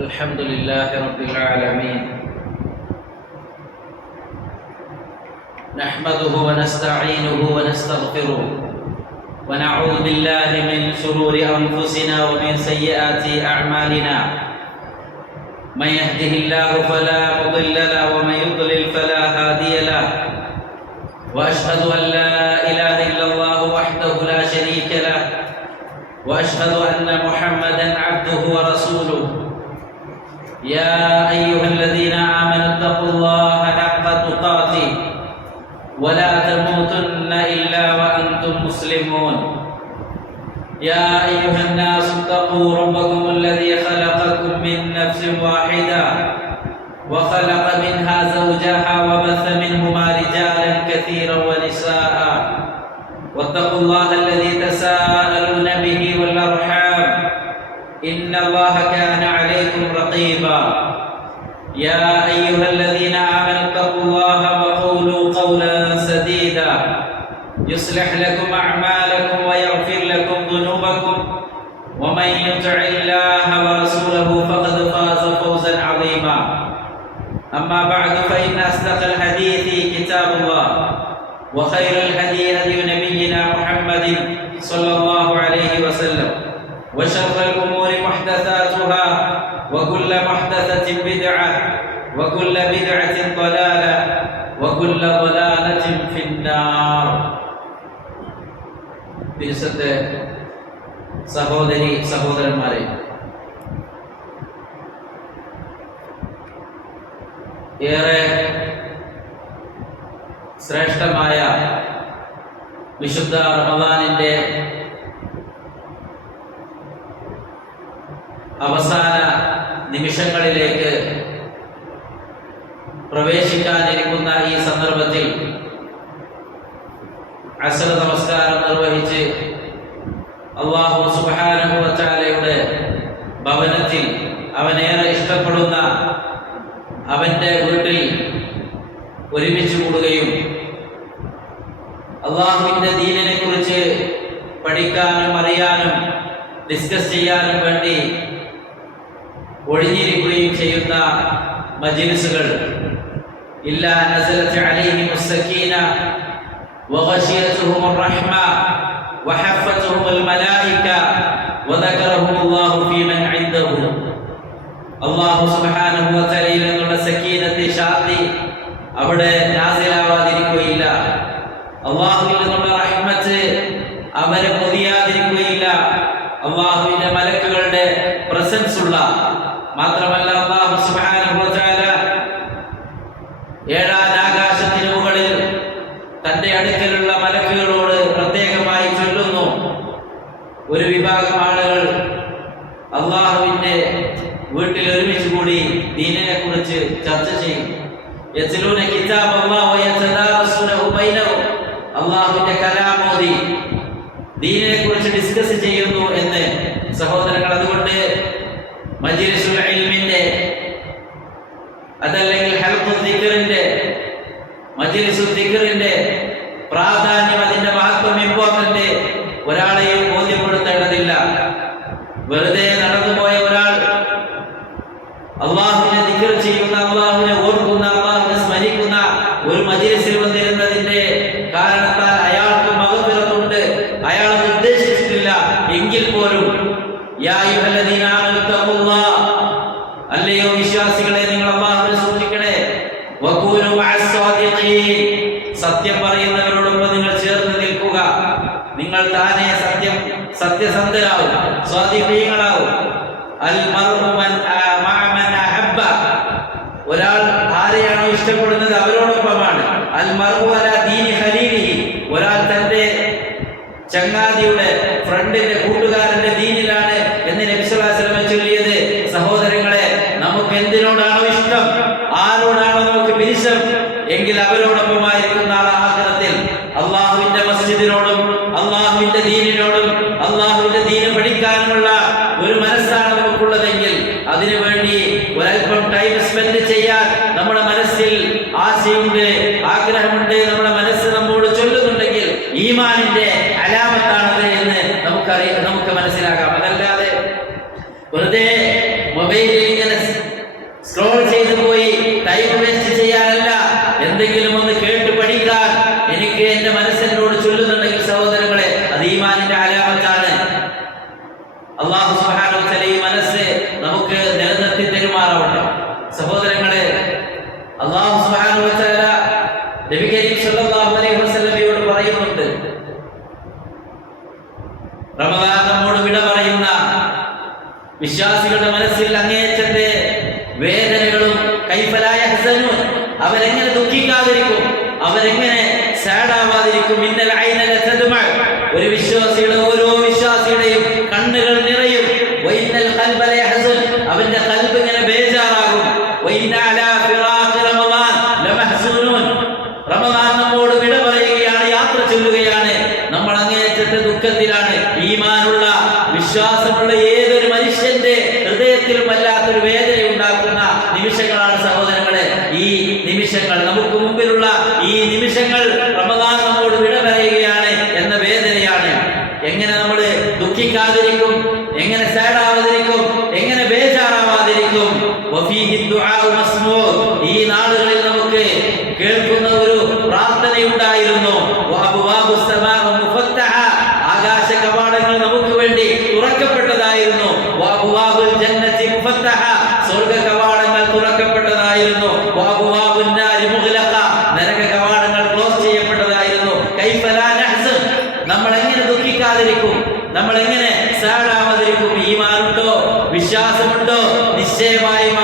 الحمد لله رب العالمين نحمده ونستعينه ونستغفره ونعوذ بالله من شرور أنفسنا ومن سيئات أعمالنا من يهده الله فلا مضل له ومن يضلل فلا هادي له وأشهد أن لا إله إلا الله وحده لا شريك له وأشهد أن محمدا عبده ورسوله يا أيها الذين آمنوا اتقوا الله حق تقاته ولا تموتن إلا وأنتم مسلمون يا أيها الناس اتقوا ربكم الذي خلقكم من نفس واحدة وخلق منها زوجها وبث منهما رجالا كثيرا ونساء واتقوا الله الذي تساءلون به والأرحام إن الله كان عليكم رقيبا يا أيها الذين آمنوا اتقوا الله وقولوا قولا سديدا يصلح لكم أعمالكم ويغفر لكم ذنوبكم ومن يطع الله ورسوله فقد فاز فوزا عظيما أما بعد فإن أصدق الحديث كتاب الله وخير الهدي هدي نبينا محمد صلى الله عليه وسلم وشر الأمور محدثاتها وكل محدثة بدعة وكل بدعة ضلالة وكل ضلالة في النار. പരിശുദ്ധ സഹോദരി സഹോദരന്മാരെ, ഏറെ ശ്രേഷ്ഠമായ വിശുദ്ധ റമദാനിന്റെ അവസാന നിമിഷങ്ങളിലേക്ക് പ്രവേശിക്കാനിരിക്കുന്ന ഈ സന്ദർഭത്തിൽ അസ്ർ നമസ്കാരം നിർവഹിച്ച് അല്ലാഹു സുബ്ഹാനഹു വ തആലയുടെ ഭവനത്തിൽ അവനേറെ ഇഷ്ടപ്പെടുന്ന അവന്റെ വീട്ടിൽ ഒരുമിച്ച് കൂടുകയും അല്ലാഹുവിന്റെ ദീനിനെ കുറിച്ച് പഠിക്കാനും അറിയാനും ഡിസ്കസ് ചെയ്യാനും വേണ്ടി ഒഴിഞ്ഞിരിക്കുകയും ചെയ്യുന്ന മജ്ലിസുകൾ ഇല്ലാ നസലത് അലൈഹിമുസ് സകീന വഗശിയതുഹുമുർ റഹ്മ വഹഫത്തുഹുൽ മലായിക വദകറഹുമുല്ലാഹു ഫീമൻ ഇൻദഹു. അല്ലാഹു സുബ്ഹാനഹു വ തആലയിൽ നിന്നുള്ള സകീനത്ത് ശാന്തി അവിടെ നാസിലാവാതിരിക്കുകയില്ല. അല്ലാഹുവിൽ നിന്നുള്ള റഹ്മത്ത് അവരെ പൊതിയാതിരിക്കുകയില്ല. അല്ലാഹുവിന്റെ മലക്കുകളുടെ പ്രസൻസ് ഉള്ള, മാത്രമല്ല അല്ലാഹു സുബ്ഹാനഹു വ തആല ഏഴാം ആകാശത്തിന് മുകളിൽ തന്റെ അടുക്കലുള്ള മലക്കുകളോട് പ്രത്യേകമായി ചൊല്ലുന്നു. ഒരു വിഭാഗം ആളുകൾ അല്ലാഹുവിന്റെ വീട്ടിൽ ഒരുമിച്ച് കൂടി ദീനിനെ കുറിച്ച് ചർച്ച ചെയ്യും. യത്ലൂന കിതാബല്ലാഹി വയതദാറസൂനഹു ബൈനഹും, അല്ലാഹുവിന്റെ കലാം ഓതി ദീനിനെ കുറിച്ച് ഡിസ്കസ് ചെയ്യുന്നു എന്ന് സഹോദരങ്ങൾ. അതുകൊണ്ട് മജ്ലിസുൽ ഇൽമിന്റെ, അതല്ലെങ്കിൽ ഹൽഖുൽ ദിക്റിന്റെ, മജ്ലിസുൽ ദിക്റിന്റെ പ്രാധാന്യം, അതിന്റെ മഹത്വം, ഇമ്പോർട്ടന്റ് ഒരാളെയും ബോധ്യപ്പെടുത്തേണ്ടതില്ല. വെറുതെ നടന്നുപോയ ഒരാൾ അള്ളാഹുവിനെ ദിക്ർ ചെയ്യുന്ന, അള്ളാഹുവിനെ ഓർക്കുന്ന, അള്ളാഹുവിനെ സ്മരിക്കുന്ന ഒരു മജ്ലിസിൽ വന്നിരുന്നതിന്റെ കാരണത്താൽ അയാൾക്ക് മഗ്ഫിറത്തുണ്ട്, അയാൾ ഉദ്ദേശിച്ചിട്ടില്ല എങ്കിൽ പോലും യാ അയ്യുഹല്ലദീന ആമനൂ തഖുല്ലാഹ്, അല്ലയോ വിശ്വാസികളെ നിങ്ങൾ അല്ലാഹുവിനെ സൂക്ഷിക്കണേ. വഖൂനൂ മഅസ് സാദിഖീൻ, സത്യം പറയുന്നവരോടൊപ്പം നിങ്ങൾ ചേർന്ന് നിൽക്കുക. നിങ്ങൾ താനെ സത്യസന്ധരാവും, സ്വാദിഖീങ്ങളാവും. അൽ മർഉ മൻ മഅ അഹബ്ബ, ഒരാൾ ആരെയാണോ ഇഷ്ടപ്പെടുന്നത് അവരോടൊപ്പമാണ്. അൽ മർഉ അലാ ദീനി ഖലീലിഹി, ഒരാൾ തന്റെ ചങ്ങാതിയുടെ, ഫ്രണ്ടിന്റെ, കൂട്ടുകാരന്റെ ദീനിലാണ് എന്ന് നബി സല്ലല്ലാഹു അലൈഹി വസല്ലം ചൊല്ലിയത്. സഹോദരങ്ങളെ, നമുക്ക് എന്തിനോടാണോ ഇഷ്ടം, ആരോടാണോ നമുക്ക് പിരിശം, എങ്കിൽ അവരോടൊപ്പമായിരിക്കുന്ന ആൾ ആഖിറത്തിൽ അള്ളാഹുവിന്റെ മസ്ജിദിനോടും അള്ളാഹുവിന്റെ ദീനിനോടും അള്ളാഹുവിന്റെ ദീന് പഠിക്കാനുമുള്ള ഒരു മനസ്സാണ് നമുക്കുള്ളതെങ്കിൽ അതിനുവേണ്ടി ഒരൽപ്പം ടൈം സ്പെൻഡ് ചെയ്യാൻ നമ്മുടെ മനസ്സിൽ ആശയുണ്ട്, ആഗ്രഹമുണ്ട്, നമ്മുടെ മനസ്സ് നമ്മോട് ചൊല്ലുന്നുണ്ടെങ്കിൽ ഈമാനിന്റെ അലാമത്താണത് എന്ന് നമുക്ക് മനസ്സിലാക്കാം. അതല്ലാതെ വെറുതെ മൊബൈലിൽ ഇങ്ങനെ സ്ക്രോൾ ചെയ്തു പോയി ടൈം വേസ്റ്റ് ചെയ്യാനല്ല, എന്തെങ്കിലും ഒന്ന് കേട്ട് പഠിക്കാൻ എനിക്ക് എന്റെ മനസ്സിനോട് ചൊല്ലുന്നുണ്ടെങ്കിൽ സഹോദരങ്ങളെ, അത് ഈമാനിന്റെ അലാമത്താണ്. അല്ലാഹു സുബ്ഹാനഹു വ തആല ഈ മനസ്സ് നമുക്ക് നിലനിർത്തി തരുമാറാവട്ടെ. സഹോദരങ്ങളെ, അല്ലാഹു സുബ്ഹാനഹു വ തആല നബി കരീം സ്വല്ലല്ലാഹു അലൈഹി വസല്ലമയോട് പറയുന്നുണ്ട്, റമദാൻ നമ്മോട് വിട പറയുന്ന വിശ്വാസികളുടെ മനസ്സിൽ അങ്ങേയറ്റത്തെ വേദനകളും കൈഫ ലാ യഹ്സനൂൻ, അവരെങ്ങനെ ദുഃഖിക്കാതിരിക്കും, അവരെങ്ങനെ സാഡാവാതിരിക്കും. ഇന്നൽ ഐന ലതദ്മഅ, ഒരു വിശ്വാസിയുടെ ഓരോ വിശ്വാസിയുടെയും കണ്ണുകൾ നിറയും. വഇന്നൽ ഖൽബ ലയഹ്സൻ, അവന്റെ ഖൽബ് ഇങ്ങനെ ബേജാറാകും. വഇന്ന അലാ ഫിറാഖി റമദാൻ ലമഹ്സൂനൂൻ, റമദാൻ നമ്മോട് വിട പറയുകയാണ്, യാത്ര ചൊല്ലുകയാണ്, നമ്മൾ അങ്ങേയറ്റത്തെ ദുഃഖത്തിലാണ്. ഈമാനുള്ള വിശ്വാസമുള്ള ഏതൊരു മനുഷ്യന്റെ ഹൃദയത്തിലും വല്ലാത്തൊരു വേദന ഉണ്ടാക്കുന്ന നിമിഷങ്ങളാണ് സഹോദരങ്ങളെ ഈ നിമിഷങ്ങൾ. നമുക്ക് മുമ്പിലുള്ള ഈ നിമിഷങ്ങൾ റമദാൻ നമ്മോട് വിട പറയുകയാണ് എന്ന വേദനയാണ്. എങ്ങനെ നമ്മൾ ദുഃഖിക്കാതിരിക്കും, എങ്ങനെ സാഡാവാതിരിക്കും, എങ്ങനെ ബേജാറാവാതിരിക്കും. വഫീഹി ദുആഉ മസ്മൂഅ്, ഈ നാളുകളിൽ നമുക്ക് കേൾക്കുന്ന ഒരു പ്രാർത്ഥനയുണ്ടായിരുന്നു. വഅബ്വാബുസ് സമാഅ മുഫത്തഹ, ആകാശ കവാടങ്ങൾ നമുക്ക് വേണ്ടി തുറക്കപ്പെട്ടതായിരുന്നു. വഅബ്വാബുൽ ജന്നതി മുഫത്തഹ, സ്വർഗ്ഗ കവാടങ്ങൾ തുറക്കപ്പെട്ടതായിരുന്നു. വഅബ്വാബുൻ നാരി മുഗ്ലഖ, നരക കവാടങ്ങൾ ക്ലോസ് ചെയ്യപ്പെട്ടതായിരുന്നു. കൈഫ ലാ നഹ്സൻ, നമ്മൾ എങ്ങനെ ദുഃഖിക്കാതിരിക്കും, നമ്മൾ എങ്ങനെ സാഡാവാതിരിക്കും. ഈമാനുണ്ടോ, വിശ്വാസമുണ്ടോ, നിശ്ചയമായും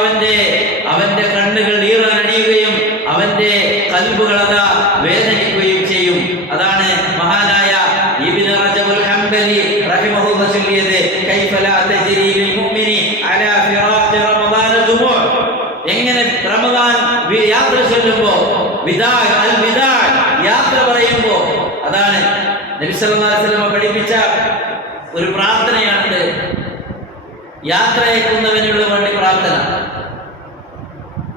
അവന്റെ കണ്ണുകൾ ഈറനണിയുകയും അവന്റെ ഖൽബുകൾ അതാ വേദനിക്കുകയും ചെയ്യും. അതാണ് മഹാനായ ഇബ്നു റജബുൽ ഹംബലി റഹിമഹുല്ലാഹ് ചൊല്ലിയത്, കൈഫ ലാ തജ്രി ലിൽ മുഅ്മിനി അലാ ഫിറാഖി റമദാൻ ദുമൂ, എങ്ങനെ റമദാൻ യാത്ര ചൊല്ലുമ്പോ വിദാ അൽ വിദാ യാത്ര പറയുമ്പോ, അതാണ് നബി സല്ലല്ലാഹു അലൈഹി വസല്ലം പഠിപ്പിച്ച ഒരു പ്രാർത്ഥനയാണ് യാത്രയക്കുന്നവനുള്ള വേണ്ടി പ്രാർത്ഥന.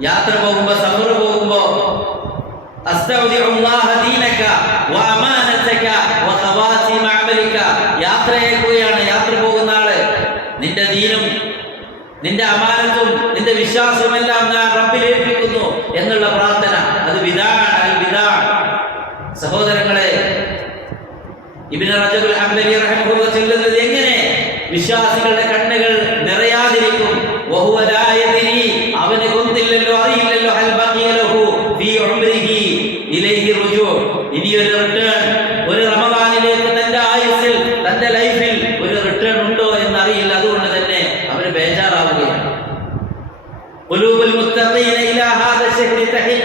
യാത്ര പോകുമ്പോ, സഫർ പോകുമ്പോ, അസ്തൗദിഉല്ലാഹ ദീനക വഅമാനതക വഖവാതിമ അമലിക, യാത്രയക്കുകയാണ്. യാത്ര പോകുന്ന ആള് നിന്റെ ദീനും നിന്റെ അമാനത്തും നിന്റെ വിശ്വാസവും എല്ലാം ഞാൻ റബ്ബിൽ ഏൽപ്പിക്കുന്നു എന്നുള്ള പ്രാർത്ഥന, അത് വിദാഅ അൽ വിദാഅ. സഹോദരങ്ങളെ, ഇബ്നു റജബുൽ ഹംബലി റഹിമഹുല്ലാഹ് ചൊല്ലുന്നത് എങ്ങനെ വിശ്വാസികളുടെ കണ്ണുകൾ നിറയാതിരിക്കും. വഹുവ ലാ യദ്രി, അവന് ഗൊന്തില്ലല്ലോ, അറിയില്ലല്ലോ, ഹൽ ബഖിയ ലഹു ഫീ ഉംരിഹി ഇലൈഹി റുജൂ, ഇനിയൊരു റിട്ടേൺ, ഒരു റമദാനിലേക്ക് തന്റെ ആയുസ്സിൽ തന്റെ ലൈഫിൽ ഒരു റിട്ടേൺ ഉണ്ടോ എന്നറിയില്ല. അതുകൊണ്ട് തന്നെ അവന് ബേജാറാവുകയാണ്. ഖുലൂബുൽ മുത്തഖീന ഇലാ ഹാദ ശഹ്രി തഹിൻ,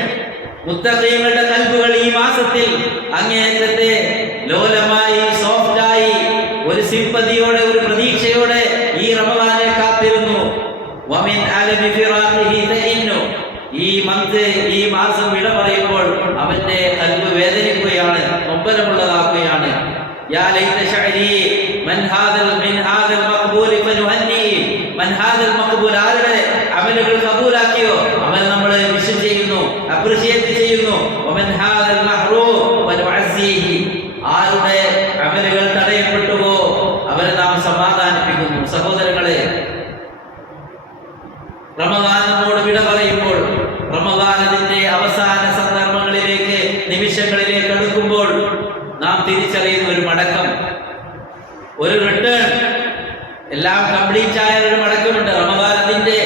മുത്തഖീങ്ങളുടെ കൽബുകൾ ഈ മാസത്തിൽ അങ്ങേയറ്റത്തെ ലോലമായി, സോഫ്റ്റായി, ഒരു സിമ്പതിയോടെ, ഒരു പ്രതീക്ഷയോടെ ഈ റമദാനെ കാത്തിരുന്നു. വമിൻ അലമി ഫിറാഖിഹി തഇന്നു, ഈ മാസം വിട പറയുമ്പോൾ അവന്റെ കൽബ് വേദനിക്കുകയാണ്, നൊമ്പരമുള്ളതാക്കുകയാണ്. യാ ലൈത ശഅരി മൻ ഹാദൽ മഖ്ബൂൽ ഫനുഹന്നി, മൻ ഹാദൽ മഖ്ബൂൽ, ആരുടെ അമലുകൾ കബൂലാക്കിയോ അവൻ നമ്മൾ വിഷ് ചെയ്യുന്നു, അപ്രിഷിയേറ്റ് ചെയ്യുന്നു. വമൻ ഹാദൽ മഹ്റൂം ഫനുഅസ്സിഹി, ആരുടെ അമലുകൾ തടയപ്പെട്ടുവോ അവരെ നാം സമാധാനിപ്പിക്കുന്നു. സഹോദരങ്ങളെ, റമദാൻ നമ്മോട് വിട പറയുമ്പോൾ, റമദാനത്തിന്റെ അവസാന സന്ദർഭങ്ങളിലേക്ക്, നിമിഷങ്ങളിലേക്ക് അടുക്കുമ്പോൾ നാം തിരിച്ചറിയുന്ന ഒരു മടക്കം, ഒരു റിട്ടേൺ. എല്ലാം കംപ്ലീറ്റ് ആയ ഒരു മടക്കമുണ്ട്. റമദാനത്തിന്റെ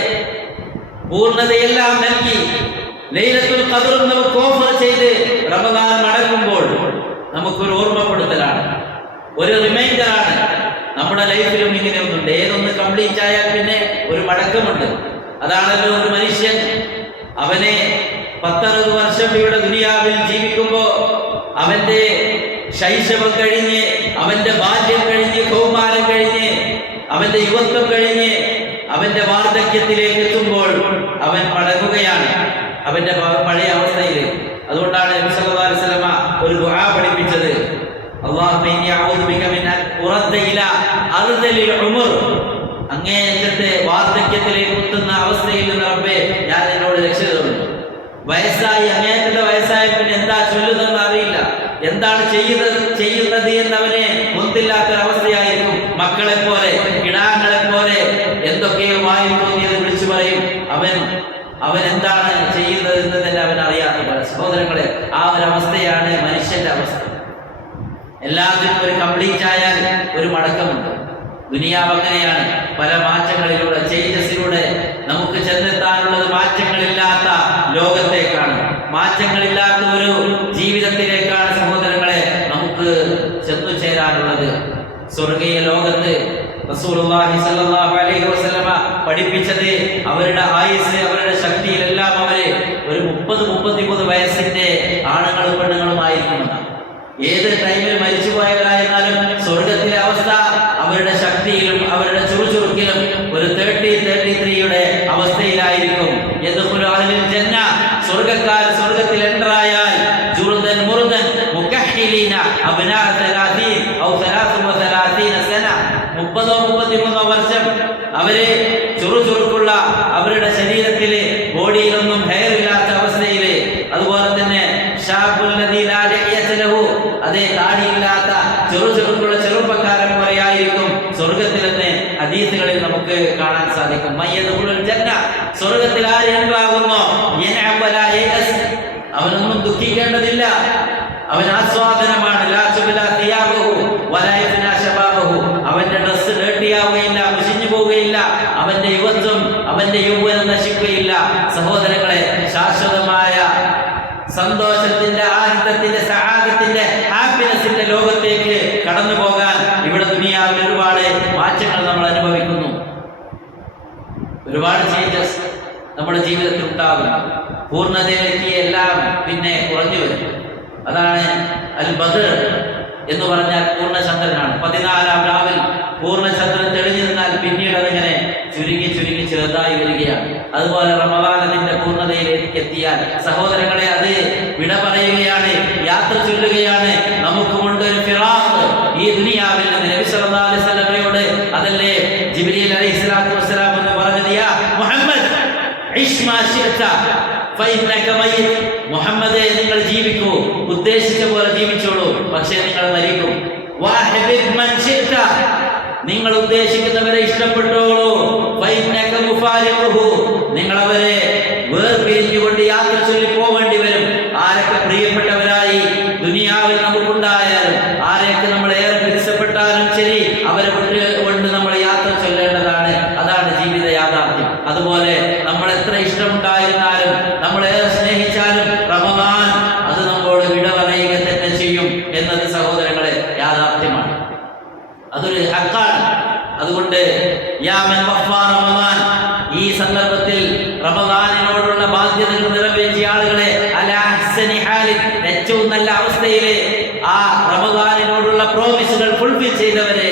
പൂർണ്ണതയെല്ലാം നൽകി ലൈലത്തുൽ ഖദ്റും നമുക്ക് ഓഫർ ചെയ്ത് റമദാൻ മടങ്ങുമ്പോൾ നമുക്കൊരു ഓർമ്മപ്പെടുത്തലാണ്, ഒരു റിമൈൻഡറാണ്. നമ്മുടെ ലൈഫിലും ഇങ്ങനെ ഒന്നുണ്ട്. ഏതൊന്ന് കംപ്ലീറ്റ് ആയാൽ പിന്നെ ഒരു മടക്കമുണ്ട്. അതാണല്ലോ ഒരു മനുഷ്യൻ, അവനെ 10-60 വർഷം ഇവിടെ ദുനിയാവിൽ ജീവിക്കുമ്പോ അവന്റെ ശൈശവം കഴിഞ്ഞ്, അവന്റെ ബാല്യം കഴിഞ്ഞ്, കൗമാരം കഴിഞ്ഞ്, അവന്റെ യുവത്വം കഴിഞ്ഞ്, അവന്റെ വാർദ്ധക്യത്തിലേക്ക് എത്തുമ്പോൾ അവൻ മടങ്ങുകയാണ് അവന്റെ പഴയ അവസ്ഥയിലേക്ക്. അതുകൊണ്ടാണ് നബി സല്ലല്ലാഹു അലൈഹി വസല്ലമ ഒരു ദുആ പഠിപ്പിച്ചത്, അല്ലാഹുമ്മ ഇന്നി അഊദു ബിക മിൻ അൻ ഉറദ്ദ ഇലാ അർദലിൽ ഉമർ, അങ്ങേയറ്റത്തെ വാർദ്ധക്യത്തിലേക്ക് എത്തുന്ന അവസ്ഥയിൽ നിന്ന് റബ്ബേ ഞാൻ നിന്നോട് രക്ഷ തേടുന്നു. വയസ്സായി, അങ്ങേയറ്റത്തെ വയസ്സായി പിന്നെ എന്താ ചൊല്ലുന്നതെന്ന് അറിയില്ല, എന്താണ് ചെയ്യുന്നത് എന്നവനെ മുന്തില്ലാത്തൊരവസ്ഥയായിരിക്കും. മക്കളെ പോലെ, കിടാങ്ങളെ പോലെ എന്തൊക്കെയോ വായിൽ തോന്നിയത് വിളിച്ചു പറയും. അവൻ അവൻ എന്താണ് ചെയ്യുന്നത് എന്ന് തന്നെ അവൻ അറിയാത്ത പോലെ. സഹോദരങ്ങളെ, ആ ഒരു അവസ്ഥയാണ് മനുഷ്യന്റെ അവസ്ഥ. എല്ലാത്തിനും ഒരു കംപ്ലീറ്റ് ആയാൽ ഒരു മടക്കമുണ്ട്. ദുനിയാവ് അങ്ങനെയാണ്. പല മാറ്റങ്ങളിലൂടെ, ചേഞ്ചസിലൂടെ നമുക്ക് ചെന്നെത്താനുള്ളത് മാറ്റങ്ങളില്ലാത്ത ലോകത്തേക്കാണ്, മാറ്റങ്ങളില്ലാത്ത ഒരു ജീവിതത്തിലേക്കാണ് സഹോദരങ്ങളെ നമുക്ക് ചെന്നു ചേരാനുള്ളത്. സ്വർഗീയ ലോകത്ത് റസൂലുള്ളാഹി സ്വല്ലല്ലാഹു അലൈഹി വസല്ലമ പഠിപ്പിച്ചത് അവരുടെ ആയുസ്, അവരുടെ ശക്തിയിലെല്ലാം അവര് ഒരു 30-33 വയസ്സിന്റെ ആണുങ്ങളും പെണ്ണുങ്ങളുമായിരിക്കുമെന്നാണ്. ഏത് ടൈമിൽ മരിച്ചുപോയവരായിരുന്നാലും സ്വർഗത്തിലെ അവസ്ഥ അവരുടെ ശക്തിയിലും അവരുടെ ചുറുചുറുക്കിലും ഒരു 33 അവസ്ഥയിലായിരിക്കും. സ്വർഗക്കാർ സ്വർഗത്തിൽ എൻട്രായാൽ ജുറുദൻ മുറുദൻ മുകഹ്ഹിലീന അബ്നാ 30 ഔ 33 സന, 30-33 വർഷം അവര് ചുറുചുറുക്കുള്ള അവരുടെ ശരീരത്തില്, ബോഡിയിലൊന്നും ഹെയർ ഇല്ലാത്ത അവസ്ഥയില്, അതുപോലെ തന്നെ അതേ താടിയില്ലാത്ത ചെറുചെറുക്കുള്ള ചെറുപ്പക്കാരൻ പോലെയായിരിക്കും സ്വർഗത്തിലെന്ന് ഹദീസുകളിൽ നമുക്ക് കാണാൻ സാധിക്കും. സ്വർഗത്തിൽ ആര് ഉണ്ടാകുന്നോ അവനൊന്നും ദുഃഖിക്കേണ്ടതില്ല, അവൻ ആസ്വാദനമാണ്. അവന്റെ ഡ്രസ് ഡേർട്ടിയാവുകയില്ല, മുഷിഞ്ഞു പോവുകയില്ല, അവന്റെ യുവത്വം, അവന്റെ യൗവനം നശിക്കുകയില്ല. സഹോദരങ്ങളെ, ശാശ്വതമായ സന്തോഷത്തിന്റെ, ആനന്ദത്തിന്റെ, സഹായത്തിന്റെ, ഹാപ്പിനെസിന്റെ ലോകത്തേക്ക് കടന്നു പോകാൻ ഇവിടെ ദുനിയാവിൽ ഒരുപാട് മാറ്റങ്ങൾ നമ്മൾ അനുഭവിക്കുന്നു. ഒരുപാട് ചേഞ്ചസ് നമ്മുടെ ജീവിതത്തിൽ ഉണ്ടാകും. പൂർണ്ണതയിലേക്ക് എല്ലാം പിന്നെ കുറഞ്ഞു വരും. അതാണ് അൽ ബദർ എന്ന് പറഞ്ഞാൽ പൂർണ്ണചന്ദ്രനാണ്. 14-ാം രാവിൽ പൂർണ്ണചന്ദ്രൻ തെളിഞ്ഞു നിന്നാൽ പിന്നീട് അതിങ്ങനെ ചുരുങ്ങി ചുരുങ്ങി ചെറുതായി വരികയാണ്. അതുപോലെ റമദാൻ അതിന്റെ പൂർണ്ണതയിലേക്ക് എത്തിയാൽ സഹോദരങ്ങളെ അത് വിട പറയുകയാണ്, യാത്ര ചൊല്ലുകയാണ്. നമുക്കുമുണ്ട് ഒരു ഫിറാഖ് ഈ ദുനിയാവിൽ നിന്ന്. നബി സല്ലല്ലാഹു അലൈഹി വസല്ലമയോട് അതല്ലേ ജിബ്രീൽ അലൈഹിസ്സലാത്തു വസ്സലാം എന്ന് പറഞ്ഞത്, യാ മുഹമ്മദ് ഇശ് മാ ശിഅത ഫഇന്നക മയ്യിത്. മുഹമ്മദേ, നിങ്ങൾ ജീവിക്കൂ, ഉദ്ദേശിച്ച പോലെ ജീവിച്ചോളൂ, പക്ഷേ നിങ്ങൾ മരിക്കും. വഹബിബ് മൻ ശിഅത, നിങ്ങൾ ഉദ്ദേശിക്കുന്നവരെ ഇഷ്ടപ്പെട്ടോളൂ. ഫഇന്നക മുഫാരിഖുഹു, നിങ്ങൾ അവരെ വേർപിരിഞ്ഞുകൊണ്ട് യാത്ര ചൊല്ലി പോവേണ്ടി വരും. ആരൊക്കെ പ്രിയപ്പെട്ടവരായി ദുനിയാവിൽ നമുക്കുണ്ടായാലും, ആരെയൊക്കെ നമ്മൾ ഏറെ പിരിച്ചപ്പെട്ടാലും ശരി, അവരെ വിട്ടുകൊണ്ട് നമ്മൾ യാത്ര ചൊല്ലേണ്ടതാണ്. അതാണ് ജീവിത യാഥാർത്ഥ്യം. അതുപോലെ നമ്മൾ എത്ര ഇഷ്ടമുണ്ടായിരുന്നാലും, നമ്മളേറെ സ്നേഹിച്ചാലും റമദാൻ അത് നമ്മോട് വിട പറയുക തന്നെ ചെയ്യും എന്നത് സഹോദരങ്ങളെ യാഥാർത്ഥ്യമാണ്. അതൊരു ഹക്കാണ്. അതുകൊണ്ട് ഈ സന്ദർഭത്തിൽ റമദാനിനോടുള്ള ബാധ്യതകൾ നിറവേറ്റിയ ആളുകളെ ഏറ്റവും നല്ല അവസ്ഥയിലെ ആ റമദാനിനോടുള്ള പ്രോമിസുകൾ ഫുൾഫിൽ ചെയ്തവരെ,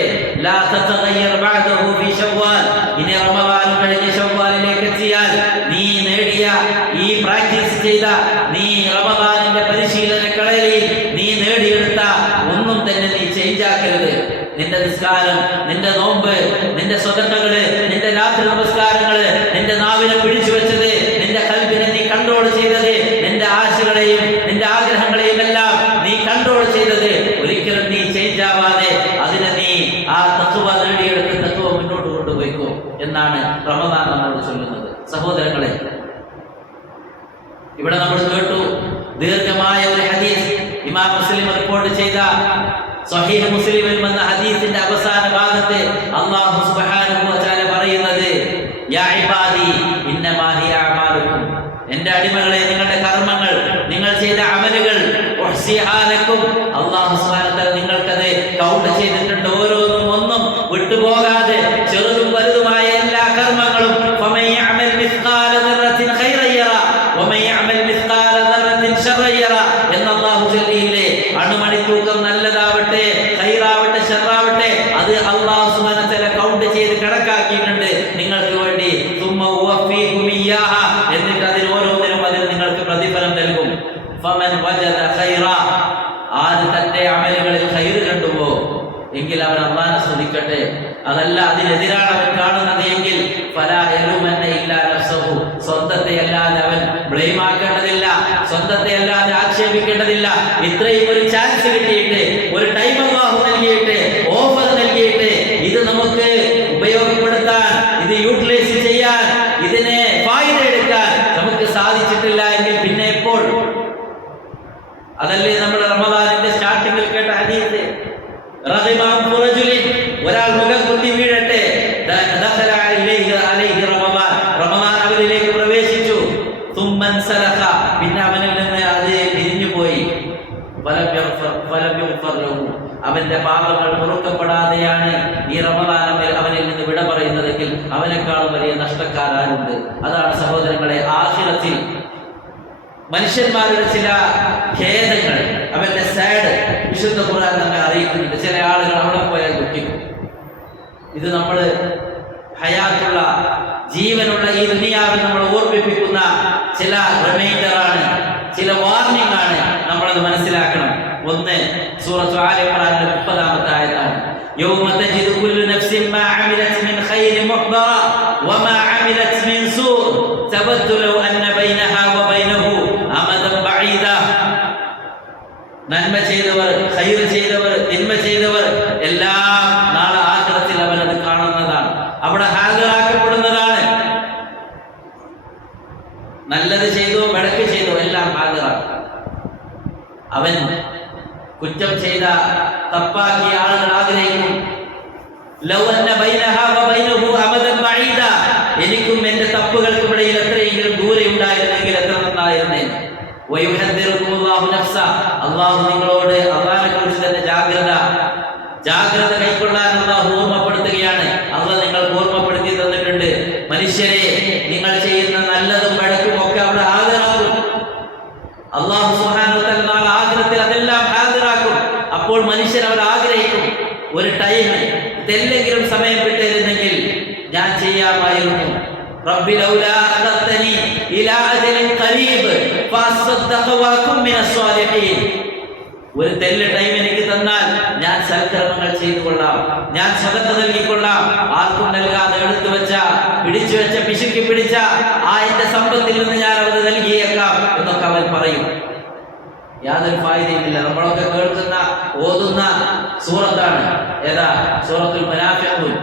ഇനി റമദാൻ കഴിഞ്ഞ ശവ്വാലിലേക്ക് എത്തിയാൽ നീ നേടിയ ഈ പ്രാക്ടീസ് ചെയ്ത, നീ റമദാനിന്റെ പരിശീലന കളരിയിൽ നീ നേടിയെടുത്ത ഒന്നും തന്നെ നീ ചേഞ്ച് ആക്കരുത്. നിന്റെ നിസ്കാരം, നിന്റെ നോമ്പ്, നിന്റെ സ്വതന്ത്രകള്, നിന്റെ രാത്രി നമസ്കാരങ്ങള്, നിന്റെ നാവിനെ പിടിച്ചു വെച്ചത്, നിന്റെ കൽബിനെ നീ കൺട്രോൾ ചെയ്തത്, നിന്റെ ആശകളെയും നിന്റെ ആഗ്രഹങ്ങളെയും എല്ലാം നീ കൺട്രോൾ ചെയ്തത്, ഒരിക്കലും നീ ചേഞ്ച് ആവാതെ അതിനെ നീ ആ തഖ്വ നേടിയെടുത്ത് തഖ്വ മുന്നോട്ട് കൊണ്ടുപോയിക്കോ എന്നാണ് റമദാൻ നമ്മളോട് ചൊല്ലുന്നത്. സഹോദരങ്ങളെ, ഇവിടെ നമ്മൾ കേട്ടു ദീർഘമായ ഒരു ഹദീസ്. ഇമാം മുസ്ലിം റിപ്പോർട്ട് ചെയ്ത സ്വഹീഹ് മുസ്ലിമിൽ വന്ന ഹദീസിന്റെ അവസാന ഭാഗത്ത് അല്ലാഹു സുബ്ഹാനഹു വ തആല പറയുന്നത്, യാ ഇബാദി ഇന്നമാ ഹിയ അഅമാലുക്കും, എൻ്റെ അടിമകളെ, നിങ്ങളുടെ കർമ്മങ്ങൾ, നിങ്ങൾ ചെയ്ത അമലുകൾ, ഉഹ്സിഹാ ലക്കും, അല്ലാഹു സുബ്ഹാനഹു വ തആല നിങ്ങൾക്കത് കൗണ്ട് ചെയ്തിട്ടുണ്ട്. ഓരോന്നും ഒന്നും വിട്ടുപോകാതെ ചെറുതും വലുതുമായ എല്ലാ കർമ്മങ്ങളും. ഫമൻ യഅമൽ മിസ്ഖാല ദർറത്തിൻ ഖൈറൻ യറ വമൻ യഅമൽ മിസ്ഖാല ദർറത്തിൻ ശർറൻ യറ എന്ന് അല്ലാഹു ചൊല്ലിയില്ലേ. അണുമണിത്തൂക്കം നല്ലതാവട്ടെ, ഖൈറാവട്ടെ, ശർറാവട്ടെ, അത് അല്ലാഹു സുബ്ഹാനഹു വ തആല കൗണ്ട് ചെയ്ത് കണക്കാക്കിയിട്ടുണ്ട് നിങ്ങൾക്ക് വേണ്ടി. തുമ്മ ഉവഫീകും ഇയ്യാഹ, എന്നിട്ട് അതിന് ഓരോന്നിനും അതിന് നിങ്ങൾക്ക് പ്രതിഫലം നൽകും. ഫമൻ വജദ ഖൈറ, ആര് തന്റെ അമലുകളിൽ ഖൈർ കണ്ടുവോ എങ്കിൽ അവൻ അല്ലാഹനെ സ്തുതിക്കട്ടെ. അതല്ല അതിനെതിരാണ് അവൻ കാണുന്നത് എങ്കിൽ ഫലാ യലൂമന്ന ഇല്ലാ നഫ്സഹു, സ്വന്തത്തെ അല്ലാതെ അവൻ ബ്ലെയിം ആക്കേണ്ടതില്ല, സ്വന്തത്തെ അല്ലാതെ ആക്ഷേപിക്കേണ്ടതില്ല. ഇത്രയും ഒരു ചാൻസ് കിട്ടിയിട്ട്, ഒരു ടൈം അല്ലാഹു നൽകിയിട്ട്, ഓഫർ നൽകിയിട്ട്, ഇത് നമുക്ക് ഉപയോഗപ്പെടുത്താൻ, ഇത് യൂട്ടിലൈസ് ചെയ്യാൻ, ഇതിനെ ഫായിദ എടുക്കാൻ പറഞ്ഞിട്ടില്ല എങ്കിൽ പിന്നെ എപ്പോൾ? അതല്ലേ നമ്മൾ റമദാനിന്റെ സ്റ്റാർട്ടിങ്ങിൽ കേട്ട ഹദീസ്, ഒരാൾ മുഖം കുത്തി വീഴട്ടെ, റമദാൻ അവരിലേക്ക് പ്രവേശിച്ചു, പിന്നെ അവനിൽ നിന്ന് അത് പിരിഞ്ഞു പോയി, അവന്റെ പാപങ്ങൾ പൊറുക്കപ്പെടാതെയാണ് ഈ റമദാൻ അവനിൽ നിന്ന് വിട പറയുന്നതെങ്കിൽ അവനേക്കാളും വലിയ നഷ്ടക്കാരുണ്ട്. അതാണ് സഹോദരങ്ങളെ ആഖിറത്തിൽ മനുഷ്യന്മാരുടെ ചില ഖേദങ്ങൾ, അവന്റെ സാഡ് വിശുദ്ധ ഖുർആൻ നമ്മെ അറിയിക്കുന്നുണ്ട്. ചില ആളുകൾ അവിടെ പോയാൽ ദുഃഖിക്കും. ഇത് നമ്മൾ ഹയാത്തുള്ള ജീവനുള്ള ഈ ദുനിയാവിൽ നമ്മൾ ഓർമ്മിപ്പിക്കുന്ന ചില റിമൈൻഡറാണ്, ചില വാർണിംഗ് ആണ്. നമ്മളത് മനസ്സിലാക്കണം. ഒന്ന് സൂറത്ത് ആല ഇംറാനിലെ 30-ാമത്തെ ആയത്താണ്. യൗമ തജിദു കുല്ലു നഫ്സിൻ മാ അമിലത് മിൻ ഖൈരിൻ മുഹ്ദറ വമാ അമിലത് മിൻ സൂ തവദ്ദു ലൗ അന്ന ബൈനഹാ വബൈനഹു അമദൻ ബഈദ. നന്മ ചെയ്തവർ, ഖൈർ ചെയ്തവർ, തിന്മ ചെയ്തവർ എല്ലാം നാളെ ആഖിറത്തിൽ അവനത് കാണുന്നതാണ്, അവിടെ ഹാജരാക്കപ്പെടുന്നതാണ്. നല്ലത് ചെയ്തോ ബടക്ക് ചെയ്തോ എല്ലാം ഹാജരാക്കും. അവൻ കുറ്റം ചെയ്ത തപ്പാക്കിയ ആളുകൾ ആഗ്രഹിക്കും, ലൗ അന്ന ബൈനഹാ വബൈനഹു അമദൻ ബഈദ, എനിക്കും എന്റെ തപ്പുകൾക്കും ഇടയിൽ എത്രയെങ്കിലും ദൂരെ ഉണ്ടായിരുന്നെങ്കിൽ എത്ര നന്നായിരുന്നേനെ. വയുഹദ്ദിറുകുല്ലാഹു നഫ്സ, അല്ലാഹു നിങ്ങളോട് അല്ലാഹുവിനെ കുറിച്ച് തന്നെ ജാഗ്രത കൈക്കൊള്ളാൻ അല്ലാഹു ഓർമ്മപ്പെടുത്തുകയാണ്. അല്ലാഹു നിങ്ങൾക്ക് ഓർമ്മപ്പെടുത്തി തന്നിട്ടുണ്ട്, മനുഷ്യരെ നിങ്ങൾ ചെയ്യുന്ന നല്ലതും ബഴക്കും ഒക്കെ അവിടെ ഹാജരാകും. അല്ലാഹു സുബ്ഹാനഹു വ തആല നാളെ ആഖിറത്തിൽ അതെല്ലാം ഹാജരാക്കും. അപ്പോൾ മനുഷ്യൻ അവർ ആഗ്രഹിക്കും, ഒരു ടൈം ഇതെല്ലെങ്കിലും സമയം വിട്ടിരുന്നെങ്കിൽ ഞാൻ ചെയ്യാമായിരുന്നു. റബ്ബി ലൗലാ അഖർതനി ഇലാ അജലിൻ ഖരീബ് ഫഅസ്സദ്ദഖ വഅകും മിനസ് സ്വാലിഹീൻ. ഒരു തെല്ല് ടൈം എനിക്ക് തന്നാൽ ഞാൻ സൽക്കർമ്മങ്ങൾ ചെയ്തു കൊള്ളാം, ഞാൻ സദഖ നൽകിക്കൊള്ളാം. ആർക്കും നൽകാതെ എടുത്തു വെച്ച, പിടിച്ചു വെച്ച, പിശുക്കി പിടിച്ച ആ എന്റെ സമ്പത്തിൽ നിന്ന് ഞാൻ അത് നൽകിയേക്കാം എന്നൊക്കെ അവൻ പറയും. യാതൊരു ഫായിദയുമില്ല. നമ്മളൊക്കെ കേൾക്കുന്ന ഓതുന്ന സൂറത്താണ് ഏതാ? സൂറത്തുൽ മുനാഫിഖൂൻ.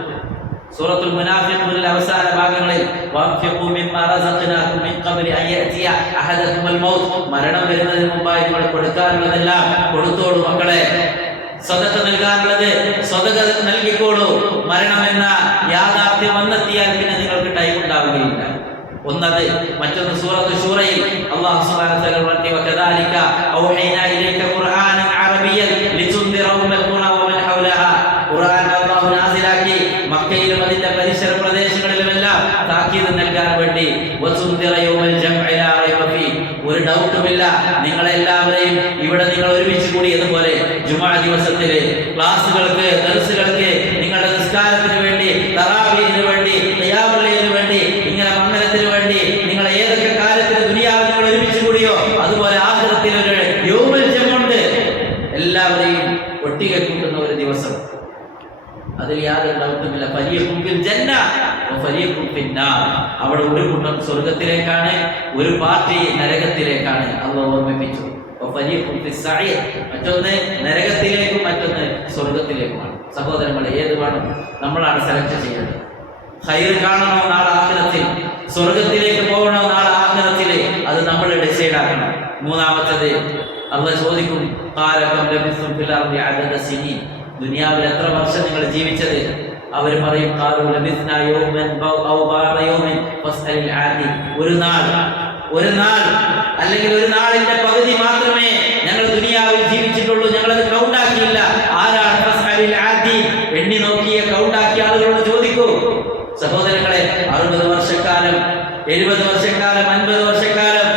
സൂറത്തുൽ മുനാഫിഖൂനിലെ അവസാന ഭാഗങ്ങളിൽ വഅൻഫിഖൂ മിമ്മാ റസഖ്നാകും മിൻ ഖബ്ലി അൻ യഅതിയ അഹദകുമുൽ മൗത്ത്, മരണം വരുന്നതിന് മുമ്പായി നിങ്ങൾ കൊടുക്കാനുള്ളതെല്ലാം കൊടുത്തോളൂ മക്കളെ. സദഖ നൽകാനുള്ളത് സദഖ നൽകിക്കോളൂ. മരണമെന്ന യാഥാർത്ഥ്യം വന്നെത്തിയാൽ പിന്നെ നിങ്ങൾക്ക് ടൈം ഉണ്ടാവുകയില്ല. ഒന്നത്. മറ്റൊന്ന് സൂറത്ത് ശൂറയിൽ അല്ലാഹു സുബ്ഹാനഹു വ തആല പറഞ്ഞു, വകദാലിക ഔഹൈനാ ഇലൈക ഖുർആനൻ അറബിയ്യൻ ലിതുൻദിറ ഉമ്മൽ ഖുറ വമൻ ഹൗലഹാ. ഖുർആൻ അല്ലാഹു നാസിലാക്കി മക്കയിലും അതിന്റെ പരിസര പ്രദേശങ്ങളിലുമെല്ലാം താക്കീത് നൽകാൻ വേണ്ടി. വതുൻദിറ യൗമൽ ജംഇ ലാ റൈബ ഫീ, ഒരു ഡൗട്ടുമില്ല, നിങ്ങളെല്ലാവരെയും ഇവിടെ നിങ്ങൾ ഒരുമിച്ച് കൂടിയതുപോലെ ജുമുഅ ദിവസത്തിലെ ക്ലാസുകൾക്ക്, ദർസുകൾക്ക്, നിങ്ങളുടെ നിസ്കാരത്തിന് വേണ്ടി, തറാവീഹിന് വേണ്ടി, ഖിയാമുൽ ലൈലിന് വേണ്ടി, ഇങ്ങനെ മംഗലത്തിന് വേണ്ടി നിങ്ങൾ ഏതൊക്കെ കാര്യത്തിന് ദുനിയാവിൽ നിങ്ങൾ ഒരുമിച്ച് കൂടിയോ അതുപോലെ ആഖിറത്തിൽ ഒരു യൗമുൽ ജംഉണ്ട്. എല്ലാവരെയും ഒട്ടിക കൂട്ടുന്ന ഒരു ദിവസം. അതിൽ യാതൊരു ഡൗട്ടുമില്ല. ഫരീഖുൻ ഫിൽ ജന്ന വഫരീഖുൻ ഫിന്നാർ. അവിടെ ഒരു കൂട്ടം സ്വർഗ്ഗത്തിലേക്കാണ്, ഒരു പാർട്ടി നരകത്തിലേക്കാണ്. അല്ലാഹു ഓർമ്മിപ്പിച്ചു. വഫരീഖുൻ ഫിസ് സഈർ, മറ്റൊന്ന് നരകത്തിലേക്കും മറ്റൊന്ന് സ്വർഗ്ഗത്തിലേക്കുമാണ്. സഹോദരങ്ങളെ, ഏത് വേണം? നമ്മളാണ് സെലക്ട് ചെയ്യേണ്ടത്. ഖൈർ കാണണോ നാളെ ആഖിറത്തിൽ, സ്വർഗ്ഗത്തിലേക്ക് പോകണോ നാളെ ആഖിറത്തിൽ, അത് നമ്മൾ ഡിസൈഡ് ആക്കണം. മൂന്നാമത്തേത് അല്ലാഹു ചോദിക്കും, ഖാല കം ലബിസ്തും ഫിൽ അർദി അദദ സിനീൻ, ദുനിയാവിൽ എത്ര വർഷം നിങ്ങൾ ജീവിച്ചത്? അവർ പറയും, ഖാലു ലബിസ്നാ യൗമൻ ഔ ബഅദ യൗമിൻ ഫസ്അലിൽ ആദി, ഒരു നാൾ അല്ലെങ്കിൽ ഒരു നാളിന്റെ പകുതി മാത്രമേ ഞങ്ങൾ ദുനിയാവിൽ ജീവിച്ചിട്ടുള്ളൂ, ഞങ്ങളത് കൗണ്ടാക്കിയില്ല. ആരാണ് ഫസ്അലിൽ ആദി? എണ്ണി നോക്കിയ കൗണ്ടാക്കിയ ആളുകളോട് ചോദിക്കൂ. സഹോദരങ്ങളെ, 60 വർഷക്കാലം, 70 വർഷക്കാലം, 50 വർഷക്കാലം,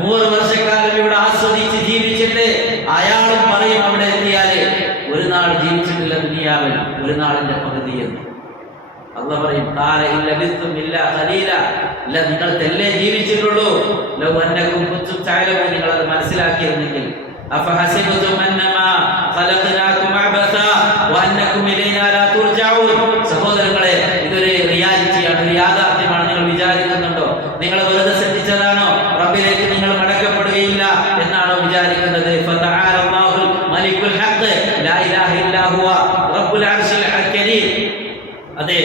100 വർഷക്കാലം ഇവിടെ ആസ്വദിച്ച് ജീവിച്ചിട്ട് അയാളും പറയും അവിടെ എത്തിയാല് ഒരു നാൾ ജീവിച്ചിട്ടില്ല ദുനിയാവിൽ, ഒരു നാളിന്റെ പകുതി എന്ന്. അല്ലാഹു പറയും, ഇല്ല, നിങ്ങൾ തെല്ലേ ജീവിച്ചിട്ടുള്ളൂ. ലൗ അന്നകും കുൻതും തഅലമൂൻ, നിങ്ങൾ അത് മനസ്സിലാക്കിയിരുന്നെങ്കിൽ. അഫഹസിബതും അന്നമാ ഖലഖനാകും അബസാ വഅന്നകും ഇലൈനാ ലാ തുർജഊൻ. സഹോദരങ്ങളെ, ഇതൊരു റിയാലിറ്റിയാണ്, ഒരു യാഥാർത്ഥ്യമാണ്. നിങ്ങൾ വിചാരിക്കുന്നുണ്ടോ നിങ്ങൾ വെറുതെ സൃഷ്ടിച്ചതാണോ, റബ്ബിലേക്ക് നിങ്ങൾ മടക്കപ്പെടുകയില്ല എന്നാണോ വിചാരിക്കുന്നത്? ഫതആല അല്ലാഹുൽ മലിക്കുൽ ഹഖ് ലാ ഇലാഹ ഇല്ലാ ഹുവ റബ്ബുൽ അർശിൽ കരീം. അതെ,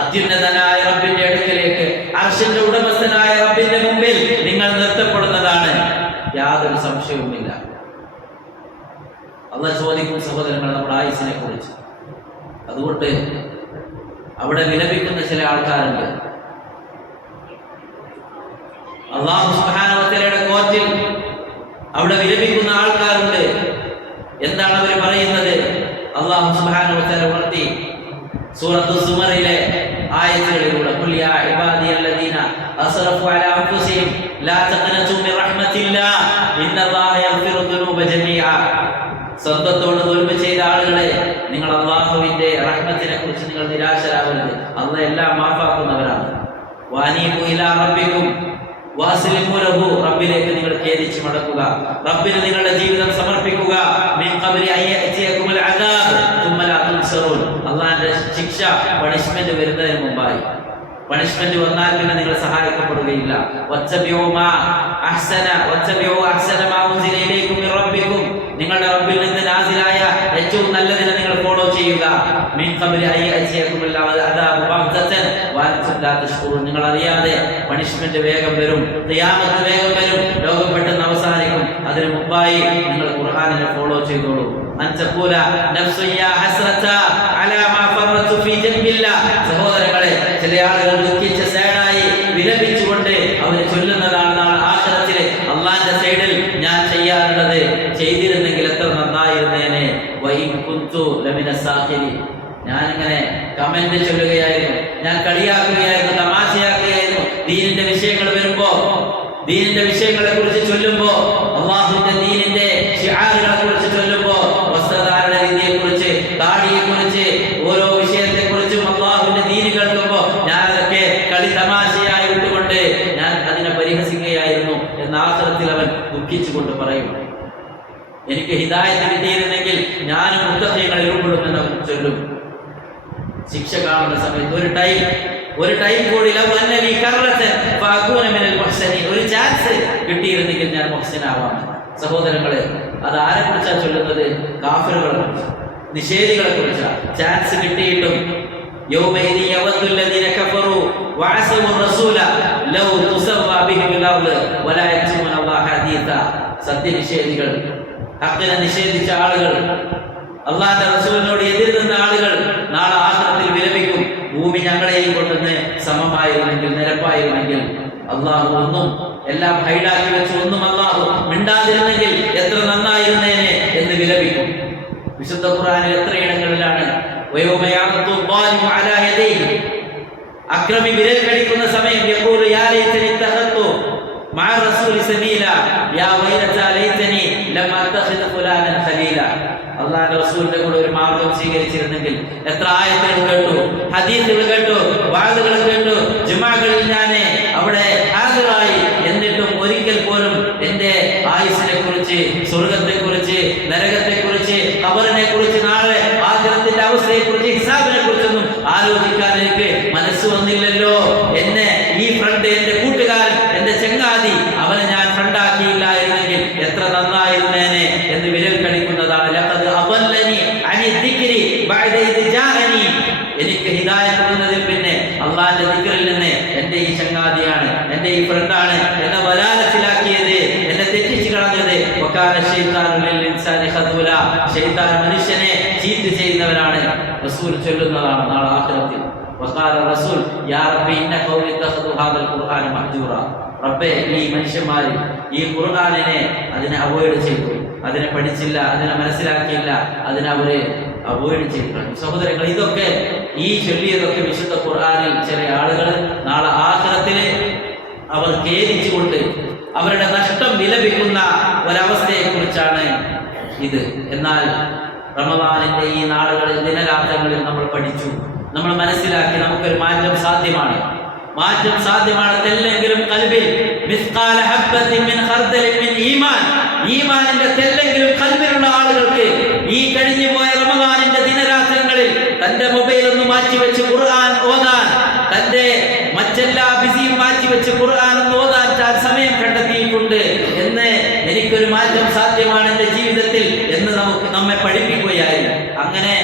അത്യുന്നതനായ റബ്ബിന്റെ അടുക്കലേക്ക്, അർശിന്റെ ഉടമസ്ഥനായ റബ്ബിന്റെ മുമ്പിൽ നിങ്ങൾ നിർത്തപ്പെടുന്ന യാതൊരു സംശയവുമില്ല. അള്ളാഹ് ചോദിക്കും സഹോദരങ്ങൾ നമ്മുടെ ആയുസ്സിനെ കുറിച്ച്. അതുകൊണ്ട് അവിടെ വിലപിക്കുന്ന ചില ആൾക്കാരുണ്ട്. അല്ലാഹു സുബ്ഹാനഹു വ തആലയുടെ കോർട്ടിൽ അവിടെ വിലപിക്കുന്ന ആൾക്കാരുണ്ട്. എന്താണ് അവർ പറയുന്നത്? അല്ലാഹു സുബ്ഹാനഹു വ തആല ഉണർത്തി സൂറത്തു സുമറിലെ ആയത്തുകളിലൂടെ ഖുൽ യാ ഇബാദിയല്ലദീന അസ്റഫു അലാ അൻഫുസിഹിം ലാ തഖ്നതു മിർ റഹ്മത്തില്ലാഹ് ഇന്നല്ലാഹ യഗ്ഫിറു ദുനൂബ ജമീഅ. സ്വന്തത്തോട് ദുൽമ ചെയ്ത ആളുകളെ, നിങ്ങൾ അല്ലാഹുവിന്റെ റഹ്മത്തിനെ കുറിച്ച് നിങ്ങൾ നിരാശരാകരുത്. അല്ലാഹ് എല്ലാം മാഫാക്കുന്നവരാണ്. വഅനീബു ഇലാ റബ്ബികും വഅസ്ലിമു ലഹു. റബ്ബിലേക്ക് നിങ്ങൾ ഖേദിച്ച് മടക്കുക, റബ്ബിന് നിങ്ങളുടെ ജീവിതം സമർപ്പിക്കുക. മിൻ ഖബ്ലി അയ്യഅതിയകുൽ അദാബ് തുമ്മ ലാ തുൻസറൂൻ. അല്ലാഹുവിന്റെ ശിക്ഷ, പണിഷ്മെന്റ് വരുന്നതിന് മുമ്പായി. പണിഷ്മെന്റ് വന്നാൽ പിന്നെ നിങ്ങൾ സഹായിക്കപ്പെടുകയില്ല. വത്തബിഉ അഹ്സന മാ ഉൻസില ഇലൈക്കും മിർ റബ്ബികും. നിങ്ങളുടെ റബ്ബിൽ നിന്ന് നാസിലായ ഏറ്റവും നല്ലതിനെ നിങ്ങൾ ഫോളോ ചെയ്യുക. മിൻ ഖബ്ലി അയ്യഅതിയകുൽ അദാബ് ബഗ്തതൻ വഅൻതും ലാ തഷ്കുറൂൻ. നിങ്ങൾ അറിയാതെ പണിഷ്മെന്റ് വേഗം വരും, ഖിയാമത്ത് വേഗം വരും, ലോകം പെട്ടെന്ന് അവസാനിക്കും. അതിനു മുമ്പായി നിങ്ങൾ ഖുർആനിനെ ഫോളോ ചെയ്തോളൂ. അൻതഖൂല നഫ്സു യാ ഹസ്രത അലാ മാ ഫറത്തു ഫീ ജംബില്ലാഹ്. സഹോദരങ്ങളെ, ചില ആളുകൾ ദുഃഖിച്ച് സേഡായി വിലപിച്ചുകൊണ്ട് അവർ ചൊല്ലുന്നതാണ് നാളെ ആഖിറത്തിൽ, അല്ലാഹുവിന്റെ സൈഡിൽ ഞാൻ ചെയ്യാറുള്ളത് ചെയ്തിരുന്നെങ്കിൽ എത്ര നന്നായിരുന്നേനെ. വഇൻ കുന്തു ലമിന സാഖിരി. ഞാനിങ്ങനെ കമന്റ് ചൊല്ലുകയായിരുന്നു, ഞാൻ കളിയാക്കുകയായിരുന്നു, തമാശയാക്കുകയായിരുന്നു. ദീനിന്റെ വിഷയങ്ങൾ വരുമ്പോ, ദീനിന്റെ വിഷയങ്ങളെ കുറിച്ച് ചൊല്ലുമ്പോ, അല്ലാഹുവിന്റെ ദീനിന്റെ ശിആറുകളെ കുറിച്ച് ചൊല്ലുമ്പോ, വസ്ത്രധാരണ രീതിയെ കുറിച്ച്, താടിയെ കുറിച്ച്, ഓരോ വിഷയത്തെ കുറിച്ചും അല്ലാഹുവിന്റെ ദീൻ കേൾക്കുമ്പോ ഞാൻ അതൊക്കെ കളി തമാശയായി വിട്ടുകൊണ്ട് ഞാൻ അതിനെ പരിഹസിക്കുകയായിരുന്നു എന്ന് ആഖിറത്തിൽ അവൻ ദുഃഖിച്ചുകൊണ്ട് പറയും. എനിക്ക് ഹിദായത്ത് കിട്ടിയിരുന്നെങ്കിൽ ഞാനും മുത്തഖീങ്ങളിൽ ഉൾപ്പെടുമെന്ന് അവൻ ചൊല്ലും. ശിക്ഷ കാണുന്ന സമയത്ത് ഒരു ടൈം കൂടി ഒരു ചാൻസ് കിട്ടിയിരുന്നെങ്കിൽ ഞാൻ മുഹ്സിനാവാം. സഹോദരങ്ങളെ, അത് ആരെ കുറിച്ചാണ് ചൊല്ലുന്നത്? കാഫിറുകളെ കുറിച്ച്, നിഷേധികളെ കുറിച്ചാണ്. ചാൻസ് കിട്ടിയിട്ടും സത്യനിഷേധികൾ, ഹഖിനെ നിഷേധിച്ച ആളുകൾ, അല്ലാഹുവിന്റെ റസൂലിനോട് എതിര് നിന്ന ആളുകൾ നാളെ ആഖിറത്തിൽ വിലപിക്കും. ഭൂമി ഞങ്ങളെയും കൊണ്ടുവന്ന് സമമായിരുന്നെങ്കിൽ, നിരപ്പായിരുന്നെങ്കിൽ, അല്ലാഹു ഒന്നും എല്ലാം ഹൈഡാക്കി വെച്ച് ഒന്നും അല്ലാഹു മിണ്ടാതിരുന്നെങ്കിൽ എത്ര നന്നായിരുന്നേനെ എന്ന് വിലപിക്കും. വിശുദ്ധ ഖുർആനിൽ എത്രയിടങ്ങളിലാണ് അക്രമി വിരൽ കടിക്കുന്ന സമയം യഖൂലു യാ ലൈതനി തഖത്തു മഅ റസൂലി സബീല യാ വൈലതാ ലൈതനി ലം അത്തഖിദ് ഫുലാനൻ ഖലീല. അല്ലാഹുവിന്റെ റസൂലിന്റെ കൂടെ ഒരു മാർഗം സ്വീകരിച്ചിരുന്നെങ്കിൽ. എത്ര ആയത്തുകൾ കേട്ടു, ഹദീസുകൾ കേട്ടു, വാളുകൾ കേട്ടു, ജുമാകളിൽ ഞാൻ അവിടെ ഹാജറായി. എന്നിട്ടും ഒരിക്കൽ പോലും എന്റെ ആയുസ്സിനെ കുറിച്ച്, സ്വർഗത്തെ കുറിച്ച്, നരകത്തെ കുറിച്ച്, ഖബറിനെ കുറിച്ച്, നാളെ ആഖിറത്തിന്റെ അവസ്ഥയെ കുറിച്ച്, ഹിസാബിനെ കുറിച്ചൊന്നും ആലോചിക്കാൻ എനിക്ക് മനസ്സ് വന്നില്ലല്ലോ. എന്നെ ഈ ഫ്രണ്ട്, എന്റെ കൂട്ടുകാരൻ, എന്റെ ചങ്ങാതി, അവനെ ഞാൻ ഫ്രണ്ടാക്കിയില്ലായിരുന്നെങ്കിൽ എത്ര നന്നായിരുന്നേനെ എന്ന് വിരൽ കടിക്കുന്നതാണ്. ലഖദ് അദല്ലനി അനി ദിക്രി ബഅദ ഇദ് ജാഅനി. എനിക്ക് ഹിദായത്ത് തന്നതിൽ പിന്നെ അല്ലാഹുവിന്റെ ദിക്റിൽ നിന്ന് എന്റെ ഈ ചങ്ങാതിയാണ്, എന്റെ ഈ ഫ്രണ്ടാണ് എന്നെ വലാലത്തിലാക്കിയത്, എന്നെ തെറ്റിച്ച് കളഞ്ഞത്. വകാന ശൈത്താനു ലിൽ ഇൻസാനി ഖദൂല. ശൈത്താൻ മനുഷ്യനെ ചീറ്റ് ചെയ്യുന്നവനാണ്. റസൂൽ ചൊല്ലുന്നതാണ് നാളെ ആഖിറത്തിൽ. വഖാല റസൂൽ യാ റബ്ബി ഇന്ന ഖൗമി തഖദു ഹാദൽ ഖുർആന മഹ്ജൂറ. റബ്ബേ, ഈ മനുഷ്യന്മാർ ഈ ഖുർആനിനെ അതിനെ അവോയ്ഡ് ചെയ്തു, അതിനെ പഠിച്ചില്ല, അതിനെ മനസ്സിലാക്കിയില്ല, അതിനെ അവര് അവോയ്ഡ് ചെയ്തു. സഹോദരങ്ങൾ, ഇതൊക്കെ ഈ ചൊല്ലിയതൊക്കെ വിശുദ്ധ ഖുർആനിൽ ചില ആളുകൾ നാളെ ആഖിറത്തില് അവർ ഖേദിച്ചുകൊണ്ട് അവരുടെ നഷ്ടം വിലപിക്കുന്ന ഒരവസ്ഥയെ കുറിച്ചാണ് ഇത്. എന്നാൽ റമദാനിന്റെ ഈ നാളുകളിൽ, ദിനരാത്രങ്ങളിൽ നമ്മൾ പഠിച്ചു, നമ്മൾ മനസ്സിലാക്കി, നമുക്കൊരു മാറ്റം സാധ്യമാണ്. മാറ്റം സാധ്യമാണ്. തെല്ലെങ്കിലും ഖൽബിൽ മിസ്ഖാല ഹബ്ബത്തിൻ മിൻ ഖർദലിൻ മിൻ ഈമാൻ, ഈമാനിന്റെ തെല്ലെങ്കിലും ഖൽബിലുള്ള ആളുകൾക്ക് ഈ കഴിഞ്ഞു പോയ റമദാനിന്റെ ദിനരാത്രങ്ങളിൽ തന്റെ മൊബൈൽ ഒന്ന് മാറ്റിവെച്ച് ഖുർആൻ ഓതാൻ, തന്റെ മറ്റെല്ലാ ബിസിയും മാറ്റിവെച്ച് ഖുർആൻ ഒന്ന് ഓതാൻ താൻ സമയം കണ്ടെത്തിയിട്ടുണ്ട് എന്ന്, എനിക്കൊരു മാറ്റം സാധ്യമാണ് എന്റെ ജീവിതത്തിൽ എന്ന് നമ്മെ പഠിപ്പിക്കുകയായിരുന്നു. അങ്ങനെ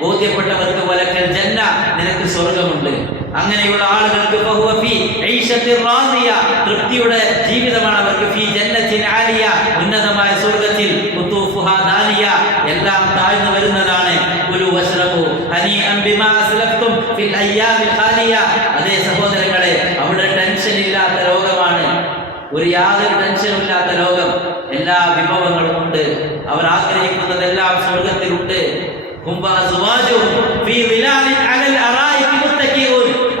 ബോധ്യപ്പെട്ടവർക്ക് വലക്കൽ ജന്ന, നിനക്ക് സ്വർഗമുണ്ട്. അങ്ങനെയുള്ള ആളുകൾക്ക് ഫഹുവ ഫീ ഐശത്തിർ റാദിയ, തൃപ്തിയുടെ ജീവിതമാണ് അവർക്ക്. ഫീ ജന്നത്തിൻ ആലിയ, ഉന്നതമായ സ്വർഗ്ഗത്തിൽ. ഖുതൂഫുഹാ ദാനിയ, എല്ലാം താഴ്ന്നു വരുന്നതാണ്. കുലു വശ്റബു ഹനീഅൻ ബിമാ അസ്ലഫ്തും ഫിൽ അയ്യാമിൽ ഖാലിയ. അതേ സഹോദരങ്ങളെ, അവിടെ ടെൻഷൻ ഇല്ലാത്ത ലോകമാണ്, ഒരു യാതൊരു ടെൻഷനും ഇല്ലാത്ത ലോകം. എല്ലാ വിഭവങ്ങളും ഉണ്ട്, അവർ ആഗ്രഹിക്കുന്നതെല്ലാം സ്വർഗ്ഗത്തിലുണ്ട്.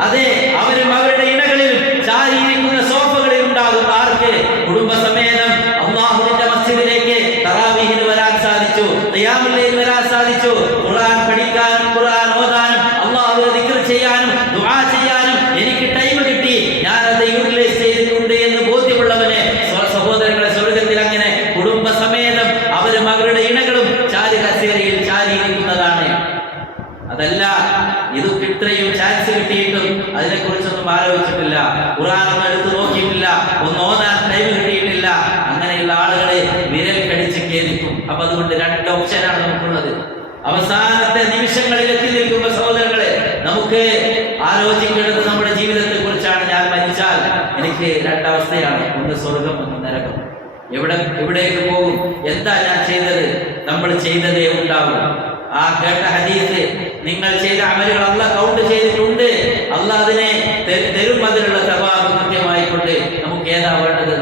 അതെ, അവരും അവരുടെ ഇണകളിലും ചാരിയിരിക്കുന്ന സോഫകളിൽ ഉണ്ടാകും. ആർക്ക്? കുടുംബസമേതം അല്ലാഹുവിന്റെ മസ്ജിദിലേക്ക് തറാവീഹിന് വരാൻ സാധിച്ചു, ഖിയാമുൽ ലൈൽ വരാൻ സാധിച്ചു, ഖുർആൻ പഠിക്കാനും ഖുർആൻ ഓതാനും അല്ലാഹുവിനെ ദിക്ർ ചെയ്യാനും ദുആ ചെയ്യാനും എനിക്ക് ടൈം കിട്ടി, ഞാൻ അത് യൂട്ടിലൈസ് ചെയ്തിട്ടുണ്ട് എന്ന് ബോധ്യമുള്ളവനെ സഹോദരങ്ങളെ, സ്വർഗ്ഗത്തിൽ അങ്ങനെ കുടുംബസമേതം അവരും അവരുടെ ഇണകളും ചാരി കസേരയിൽ ചാരിയിരിക്കുന്നതാണ്. അതല്ല, ഇത് ഇത്രയും ചാൻസ് കിട്ടിയിട്ടും അതിനെക്കുറിച്ചൊന്നും ആലോചിച്ചിട്ടില്ല, ഖുർആനൊന്നും എടുത്തു നോക്കിയിട്ടില്ല, ഒന്ന് ഓതാൻ ടൈം കിട്ടിയിട്ടില്ല. അങ്ങനെയുള്ള ആളുകളെ വിരൽ കടിച്ച് ഖേദിക്കും. അപ്പൊ അതുകൊണ്ട് രണ്ട് ഓപ്ഷനാണ് നമുക്കുള്ളത്. അവസാനത്തെ നിമിഷങ്ങളിൽ എത്തി നിൽക്കുമ്പോൾ സഹോദരങ്ങളെ, നമുക്ക് ആലോചിക്കേണ്ടത് നമ്മുടെ ജീവിതത്തെ കുറിച്ചാണ്. ഞാൻ മരിച്ചാൽ എനിക്ക് രണ്ടവസ്ഥയാണ്, ഒന്ന് സ്വർഗം, ഒന്ന് നരകം. എവിടേക്ക് പോകും? എന്താ ഞാൻ ചെയ്തത്? നമ്മൾ ചെയ്തതേ ഉണ്ടാവും. ആ കേട്ട ഹദീസ്, നിങ്ങൾ ചെയ്ത അമലുകൾ അല്ലാഹ് കൗണ്ട് ചെയ്തിട്ടുണ്ട്, അല്ലാഹ് അതിനെ തരും, അതിനുള്ള സവാബ് കൃത്യമായിക്കൊണ്ട്. നമുക്ക് ഏതാ വേണ്ടത്?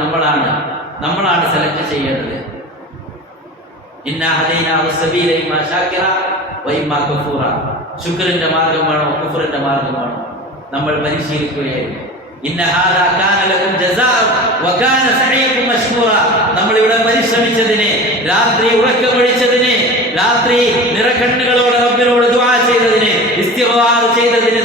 നമ്മളാണ് സെലക്ട് ചെയ്യേണ്ടത്. ഇന്നാ ഹദൈനാഹു സബീല ഇമ്മാ ശാകിറ വ ഇമ്മാ കഫൂറ. ശുക്രിന്റെ മാർഗമാണോ കുഫറിന്റെ മാർഗമാണോ? നമ്മൾ പരിശീലിക്കുകയായിരുന്നു. ഇന്ന ഹാദാ കാന ലക്കും ജസാഅ വ കാന സഈകും മശ്കൂറ. നമ്മൾ ഇവിടെ പരിശ്രമിച്ചതിനെ, രാത്രി ഉറക്കമൊഴിച്ചതിനെ, രാത്രി നിറകണ്ണുകളോടെ റബ്ബിനോട് ദുആ ചെയ്തതിനെ, ഇസ്തിഗ്ഫാർ ചെയ്തതിന്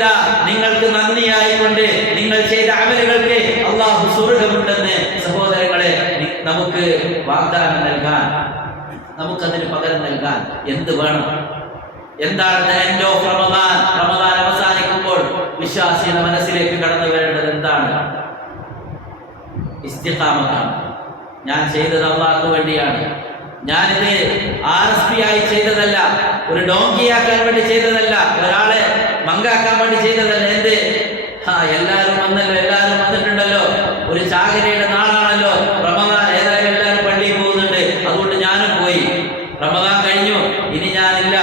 നിങ്ങൾക്ക് നന്ദിയായിക്കൊണ്ട് നിങ്ങൾ ചെയ്ത അമലുകൾക്ക് അല്ലാഹു സ്വർഗ്ഗമുണ്ടെന്ന് സഹോദരങ്ങളെ നമുക്ക് വാഗ്ദാനം നൽകാൻ, നമുക്കതിന് പകരം നൽകാൻ എന്ത് വേണം? എന്താണ് എൻഡ് ഓഫ് റമദാൻ? റമദാൻ അവസാനിക്കുമ്പോൾ വിശ്വാസിയുടെ മനസ്സിലേക്ക് കടന്നു വരേണ്ടത് എന്താണ്? ഇസ്തിഖാമത്താണ്. ഞാൻ ചെയ്തത് അല്ലാഹുവിന് വേണ്ടിയാണ്. ഞാനിത് RSP ആയി ചെയ്തതല്ല, ഒരു ഡോങ്കിയാക്കാൻ വേണ്ടി ചെയ്തതല്ല, ഒരാളെ മങ്കാക്കാൻ വേണ്ടി ചെയ്തതല്ല. എന്ത്? എല്ലാവരും വന്നല്ലോ, എല്ലാവരും വന്നിട്ടുണ്ടല്ലോ, ഒരു ചാകരയുടെ നാളാണല്ലോ റമദാൻ, ഏതായാലും എല്ലാവരും പള്ളിയിൽ പോകുന്നുണ്ട്, അതുകൊണ്ട് ഞാനും പോയി. റമദാൻ കഴിഞ്ഞു, ഇനി ഞാനില്ല,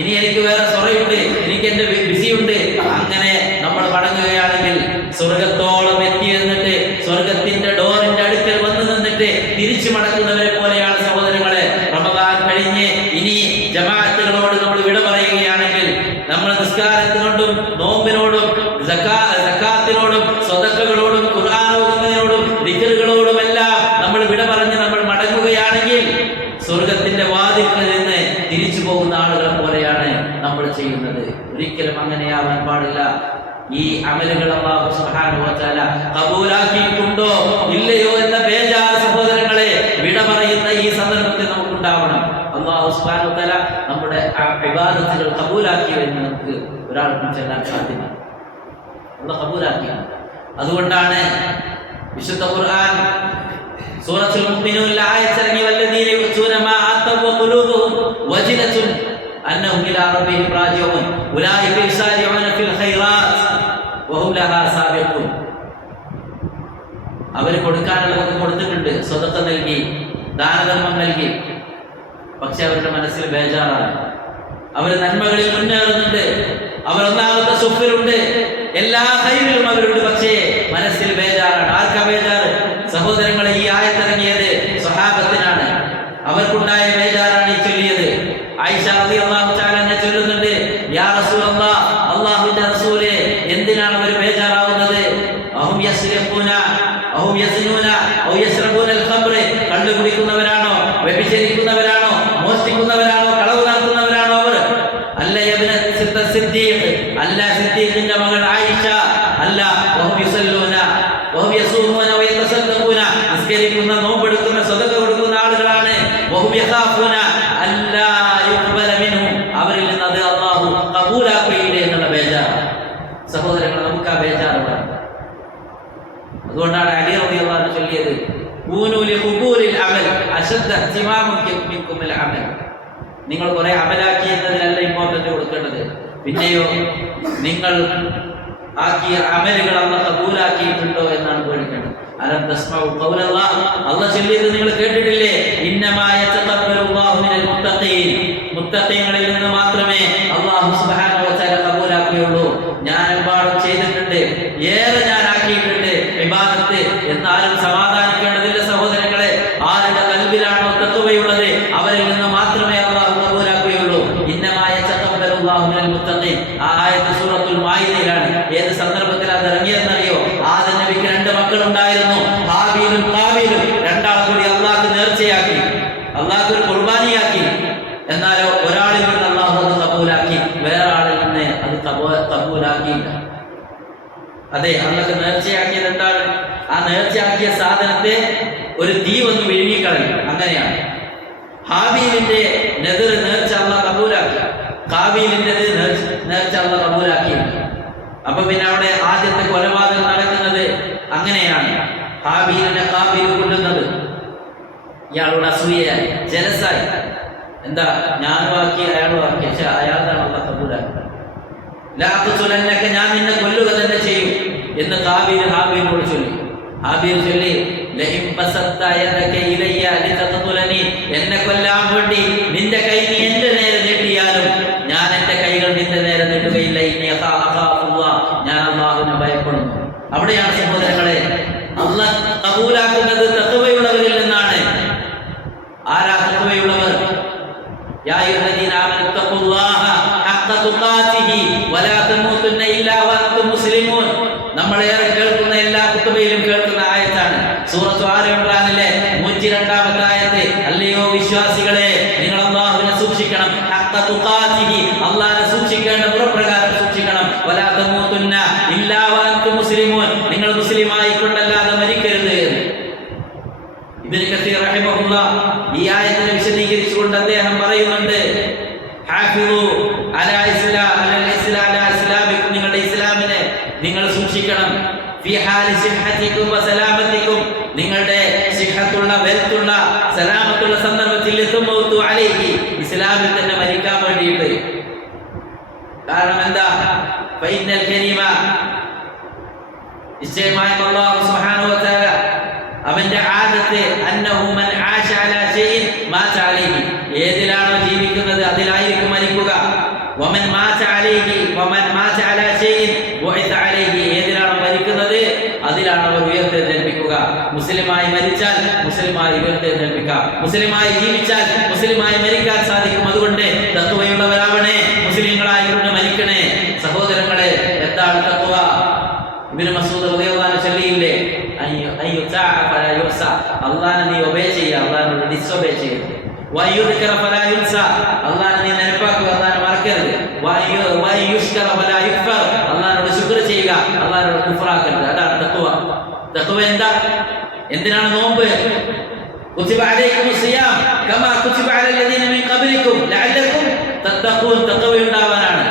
ഇനി എനിക്ക് വേറെ സൊറയുണ്ട്, എനിക്ക് എന്റെ ബിസിയുണ്ട്. അങ്ങനെ നമ്മൾ മടങ്ങുകയാണെങ്കിൽ സ്വർഗത്തോളം എത്തി എന്നിട്ട് സ്വർഗത്തിന്റെ ഡോറിന്റെ അടുക്കൽ വന്നു നിന്നിട്ട് തിരിച്ചു മടക്കുന്നവരെ പോലെയാണ് സഹോദരങ്ങളെ. റമദാൻ കഴിഞ്ഞ് ഇനി ജമാഅത്തുകളോട് നമ്മൾ വിട പറയുകയാണെങ്കിൽ, നമ്മൾ നിസ്കാരത്തിനോടും നോമ്പിനോടും സക്കാത്തിനോടും സ്വതക്കകളോടും ഖുർആൻ ഓതുന്നതിനോടും ദിക്റുകളോടും എല്ലാം നമ്മൾ വിട പറഞ്ഞ് നമ്മൾ മടങ്ങുകയാണെങ്കിൽ സ്വർഗത്തിന്റെ വാതിൽക്കൽ നിന്ന് തിരിച്ചു പോകുന്ന ആളുകളെ പോലെയാണ് നമ്മൾ ചെയ്യുന്നത്. ഒരിക്കലും അങ്ങനെയാവാൻ പാടില്ല. ഈ അമലുകൾ അല്ലാഹു സുബ്ഹാനഹു വ തആല ഖബൂലാക്കിയിട്ടുണ്ടോ ഇല്ലയോ എന്ന ബേജാറ് സഹോദരങ്ങളെ വിട പറയുന്ന ഈ സന്ദർഭത്തിൽ നമുക്കുണ്ടാവണം. അല്ലാഹു സുബ്ഹാനഹു വ തആല നമ്മുടെ ഇബാദത്തുകൾ ഖബൂലാക്കിയോ എന്ന് നമുക്ക് ഒരാൾക്കും ചെല്ലാൻ സാധ്യമല്ല. അല്ലാഹു ഖബൂലാക്കി. അതുകൊണ്ടാണ് വിശുദ്ധ ഖുർആൻ സൂറത്തുൽ മുഅ്മിനൂനിൽ ആയത്തിറങ്ങി, വല്ലദീന യുഅ്തൂന മാ ആതവ ഖുലൂബുഹും വജിലത്തുൻ അന്നഹും ഇലാ റബ്ബിഹിം റാജിഊൻ ഉലൈക യുസാരിഊന ഫിൽ ഖൈറാത്ത് വഹും ലഹാ സാബിഖൂൻ. അവർ കൊടുക്കാനുള്ളതൊക്കെ കൊടുത്തിട്ടുണ്ട്, സ്വതക്ക നൽകി, ദാനധർമ്മം നൽകി, പക്ഷെ അവരുടെ മനസ്സിൽ ബേജാറാണ്. അവർ നന്മകളിൽ മുന്നേറുന്നുണ്ട്, അവർ ഒന്നാമത്തെ സുഫിലുണ്ട്, എല്ലാ ഖൈറിലും അവരുണ്ട്, പക്ഷേ മനസ്സിൽ ബേജാറാണ്. ആർക്കാ ബേജാറ്? സഹോദരങ്ങളെ, ഈ ആയത്തിറങ്ങിയത് സ്വഹാബത്തിനാണ്. അവർക്കുണ്ടായ ബേജാറാണ് ഈ ചൊല്ലിയത്. ആയിഷ റളിയല്ലാഹു തആല എന്നെ ചൊല്ലുന്നുണ്ട്, യാ റസൂലല്ലാഹ്, അല്ലാഹുവിന്റെ റസൂലേ, എന്തിനാണ് അവർ ബേജാറാവുന്നത്? അഹും യസ്രിഖൂന അഹും യസ്നൂന ഔ യശ്റബൂനൽ ഖംറ. കള്ളു കുടിക്കുന്നവരാണോ, വ്യഭിചരിക്കുന്നവരാണോ, മോഷ്ടിക്കുന്നവരാണോ, കളവ് നടത്തുന്നവരാണോ അവർ? അല്ല യബ്ന സിദ്ദീഖ്, അല്ല സിദ്ദീഖിന്റെ മകൾ ആയിഷ, അല്ല വഹും യുസല്ലൂന വഹും യസൂമൂന വയതസദ്ദഖൂന, നിസ്കരിക്കുന്ന, നോമ്പെടുക്കുന്ന, സദഖ കൊടുക്കുന്ന ആളുകളാണ്. വഹും യഖാഫൂന അല്ലാ യുഖ്ബല മിൻഹും, അവരിൽ നിന്ന് അത് അല്ലാഹു ഖബൂലാക്കുകയില്ല എന്നുള്ള ബേജാർ. സഹോദരങ്ങൾ, നമുക്ക് ആ ബേജാർ വേണം. അതുകൊണ്ടാണ് അലി റളിയല്ലാഹു അൻഹു ചൊല്ലിയത്, കൂനു ലിഖുബൂലിൽ അമൽ അശദ്ദ ഇഹ്തിമാമുൻ മിൻകുമിൽ അമൽ. നിങ്ങൾ കുറെ അമലാക്കി എന്നതിനല്ല ഇമ്പോർട്ടന്റ് കൊടുക്കേണ്ടത്, പിന്നെയോ നിങ്ങൾ ആക്കിയ അമലുകൾ അള്ളാഹ് കബൂലാക്കിയിട്ടുണ്ടോ എന്നാണ് പേടിക്കേണ്ടത്. അലം തസ്മഉ ഖൗലല്ലാഹ്, അള്ളാഹ് ചൊല്ലിയത് നിങ്ങൾ കേട്ടിട്ടില്ലേ? ഇന്നമാ യതഖബ്ബലുല്ലാഹു മിനൽ മുത്തഖീൻ, മുത്തഖീങ്ങളിൽ നിന്ന് മാത്രമേ അല്ലാഹു സുബ്ഹാനഹു വ തആല കബൂലാക്കുകയുള്ളൂ. ഞാൻ ഒരുപാട് ചെയ്തിട്ടുണ്ട്, ഏറെ ഞാൻ ആക്കിയിട്ടുണ്ട് ഇബാദത്ത് എന്നാലും സമാധാനിക്കേണ്ടതില്ല സഹോദരങ്ങളെ. ആരുടെ ഖൽബിലാണോ തഖ്വയുള്ളത് അവരിൽ നിന്ന് മാത്രമേ അല്ലാഹു കബൂലാക്കുകയുള്ളൂ. ഇന്നമാ യതഖബ്ബലുല്ലാഹു മിനൽ മുത്തഖീൻ, ആ ആയത്ത് സൂറത്തുൽ മാഇദയിലാണ്. ഏത് സന്ദർഭത്തിൽ അത് ഇറങ്ങിയെന്നറിയോ? ആദം നബിക്ക് 2 മക്കളുണ്ടായിരുന്നു, ഹാബീലും ഖാബീലും. രണ്ടാൾ കൂടി അള്ളാഹ്ക്ക് നേർച്ചയാക്കി, അള്ളാഹ്ക്ക് ഒരു ഖുർബാനിയാക്കി. എന്നാലോ ഒരാളിൽ നിന്ന് അള്ളാഹു അത് കബൂലാക്കി, വേറെ ആളിൽ നിന്ന് അത് കബൂലാക്കിയില്ല. അതെ, അള്ളാഹ് നേർച്ചയാക്കിയത് എന്താണ്? ആ നേർച്ചയാക്കിയ സാധനത്തെ ഒരു തീ വന്ന് വിഴുങ്ങിക്കളയും. അങ്ങനെയാണ് ഹാബീലിന്റെ നേർച്ച അള്ളാഹ് കബൂലാക്കി, ഖാബീലിന്റെ നേർച്ച അള്ളാഹ് കബൂലാക്കിയില്ല. അപ്പൊ പിന്നെ അവിടെ ആദ്യത്തെ കൊലപാതകം നടക്കുന്നത് അങ്ങനെയാണ്. ഹാബീലിനെ ഖാബീൽ കൊല്ലുന്നത് ഇയാളുടെ അസൂയയായി, ജലസായി. എന്താ, ഞാനും ആക്കി അയാളും ആക്കി, പക്ഷെ അയാളാണ് അള്ളാഹ് കബൂലാക്കുന്നത്. ലാഖുതുലന്നക, ഞാൻ നിന്നെ കൊല്ലുക തന്നെ ചെയ്യും എന്ന് ഖാബീൽ ഹാബീലിനോട് ചൊല്ലി. ഹാബീൽ ചൊല്ലി, ലഇൻ ബസത്ത യദക ഇലയ്യ ലിതഖ്തുലനി, എന്നെ കൊല്ലാൻ വേണ്ടി നിന്റെ കൈ നീ എന്റെ നേരെ നീട്ടിയാലും ഞാൻ എന്റെ കൈകൾ നിന്റെ നേരെ നീട്ടുകയില്ല. ഇന്നീ അഖാഫുല്ലാഹ്, ഞാൻ അല്ലാഹുവിനെ ഭയപ്പെടുന്നു. അവിടെയാണ് സഹോദരങ്ങളെ അല്ലാഹ് കബൂലാക്കുന്നത് തഖ്വയുള്ളവരിൽ നിന്നാണ്. ആരാ തഖ്വയുള്ളവർ? യാ അയ്യുഹല്ലദീന ആമനു തഖുല്ലാഹ ഹഖ്ക തുഖാതിഹി വലാ തമൂതുന്ന ഇല്ലാ വഅൻതും മുസ്ലിമൂൻ. നമ്മൾ ഏറെ കേൾക്കുന്ന എല്ലാ ഖുതുബയിലും കേൾക്കുന്ന ആയത്താണ്. സൂറത്തു ആല ഇംറാനിലെ 102-ാമത്തെ ആയത്ത്, അല്ലയോ വിശ്വാസികളെ, നിങ്ങൾ അല്ലാഹുവിനെ സൂക്ഷിക്കണം. ഹഖ്ക തുഖാതിഹി, അല്ലാഹുവിനെ സൂക്ഷിക്കേണ്ട മുറപ്രകാരം സൂക്ഷിക്കണം. വലാ തമൂതുന്ന ഇല്ലാ വഅൻതും മുസ്ലിമൂൻ, നിങ്ങൾ മുസ്ലിമായി കൊണ്ടല്ലാതെ മരിക്കരുത് എന്ന് ഇബ്നു കസീർ റഹിമഹുല്ലാഹ് ഈ ആയത്തിനെ വിശദീകരിച്ചുകൊണ്ട് അദ്ദേഹം പറയുന്നുണ്ട്, ഹാഫിളു അലാ ഇസ്ലാമിക്കും, നിങ്ങളുടെ ഇസ്ലാമിനെ നിങ്ങൾ സൂക്ഷിക്കണം. ഫീ ഹാലി സിഹ്ഹതികും വ സലാമതികും, നിങ്ങളുടെ സിഹ്ഹത്തുള്ള, വെൽത്തുള്ള, സലാമത്തുള്ള സന്ദർഭത്തിൽ തുമൗതു അലൈഹി, ഇസ്ലാമിൽ തന്നെ മരിക്കാൻ വേണ്ടിയിട്ട്. കാരണം എന്താ? ഫൈനൽ കരീമ, നിശ്ചയമായും അല്ലാഹു സുബ്ഹാനഹു വ തആല അവന്റെ ആദത്ത്, അന്നഹു മൻ ആശ അലാ ശൈഇൻ മാത അലൈഹി, ഏതിലാണോ ജീവിക്കുന്നത് അതിലായിരിക്കും മരിക്കുക. വമൻ മാത അലൈഹി വമൻ മാത അലാ ശൈഇൻ ബുഇസ അലൈഹി, ഏതിലാണോ മരിക്കുന്നത് അതിലാണ് അവർ ഉയർത്തെഴുന്നേൽപ്പിക്കുക. മുസ്ലിമായി മരിച്ചാൽ മുസ്ലിമായി ഉയർത്തെഴുന്നേൽപ്പിക്കാം, മുസ്ലിമായി ജീവിച്ചാൽ മുസ്ലിമായി മരിക്കാൻ സാധിക്കും. അതുകൊണ്ട് തഖ്വയുള്ളവരാവണേ, മുസ്ലിങ്ങളായിക്കൊണ്ട് മരിക്കണേ. സഹോദരങ്ങളെ, എന്താണ് തഖ്വ? ഇബ്നു മസ്ഊദ് റളിയല്ലാഹു അൻഹു ചൊല്ലിയില്ലേ, അള്ളാഹനെ നീ ഒബേ ചെയ്യുക, അള്ളാഹിനോട് ഡിസൊബേ ചെയ്യരുത്. വയുദ്കറ ഫലാ യുൻസ, അള്ളാഹനെ നീ നിരപ്പാക്കുക, അള്ളാഹനെ മറക്കരുത്. വയുഷ്കറ ഫലാ യുക്ഫർ, അള്ളാഹിനോട് ശുക്ർ ചെയ്യുക, അള്ളാഹിനോട് കുഫ്റാക്കരുത്. അതാണ് തഖ്വ. തഖ്വ എന്താ? എന്തിനാണ് നോമ്പ്? കുതിബ അലൈക്കുമുസ് സിയാം കമാ കുതിബ അലല്ലദീന മിൻ ഖബ്ലിക്കും ലഅല്ലക്കും തത്തഖൂൻ, തഖ്വ ഉണ്ടാവാനാണ്.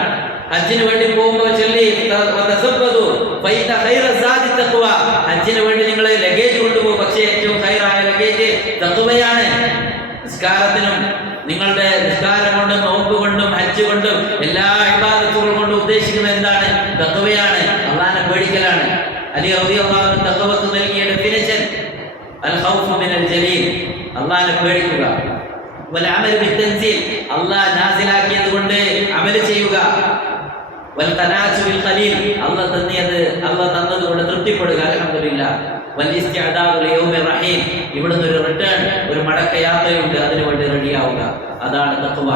ഹജ്ജിന് വേണ്ടി പോകുമ്പോൾ ചൊല്ലി തസബ്ബദു ഫൈന ഖൈറ സാദി തഖ്വ, ഹജ്ജിന് വേണ്ടി നിങ്ങൾ ലഗേജ് കൊണ്ടുപോകും, പക്ഷേ ഏറ്റവും ഖൈറായ ലഗേജ് തഖ്വയാണ്. നിസ്കാരത്തിനും നിങ്ങളുടെ നിസ്കാരം കൊണ്ടും നോമ്പ് കൊണ്ടും ഹജ്ജ് കൊണ്ടും എല്ലാ ഇബാദത്തുകൾ കൊണ്ടും ഉദ്ദേശിക്കുന്നത് എന്താണ്? തഖ്വയാണ്, അല്ലാഹനെ പേടിക്കലാണ്. അലി റളിയല്ലാഹു അൻഹു തഖ്വക്ക് നൽകിയ ഡെഫിനിഷൻ അൽ ഖൗഫു മിനൽ ജലീൽ, അല്ലാഹനെ പേടിക്കുക. വൽ അമലു ബിത്തൻസീൽ, അല്ലാഹ് നാസിലാക്കിയത് കൊണ്ട് അമൽ ചെയ്യുക. വൽ ഖനാഅതു ബിൽ ഖലീൽ, അല്ലാഹ് തന്നതുകൊണ്ട് തൃപ്തിപ്പെടുക, അൽഹംദുലില്ലാഹ്. വൽ ഇസ്തിഅദാദു ലിയൗമിർ റഹീം, ഇവിടുന്ന് ഒരു റിട്ടേൺ, ഒരു മടക്ക യാത്രയുണ്ട്, അതിനു വേണ്ടി റെഡിയാവുക. അതാണ് തഖ്വ.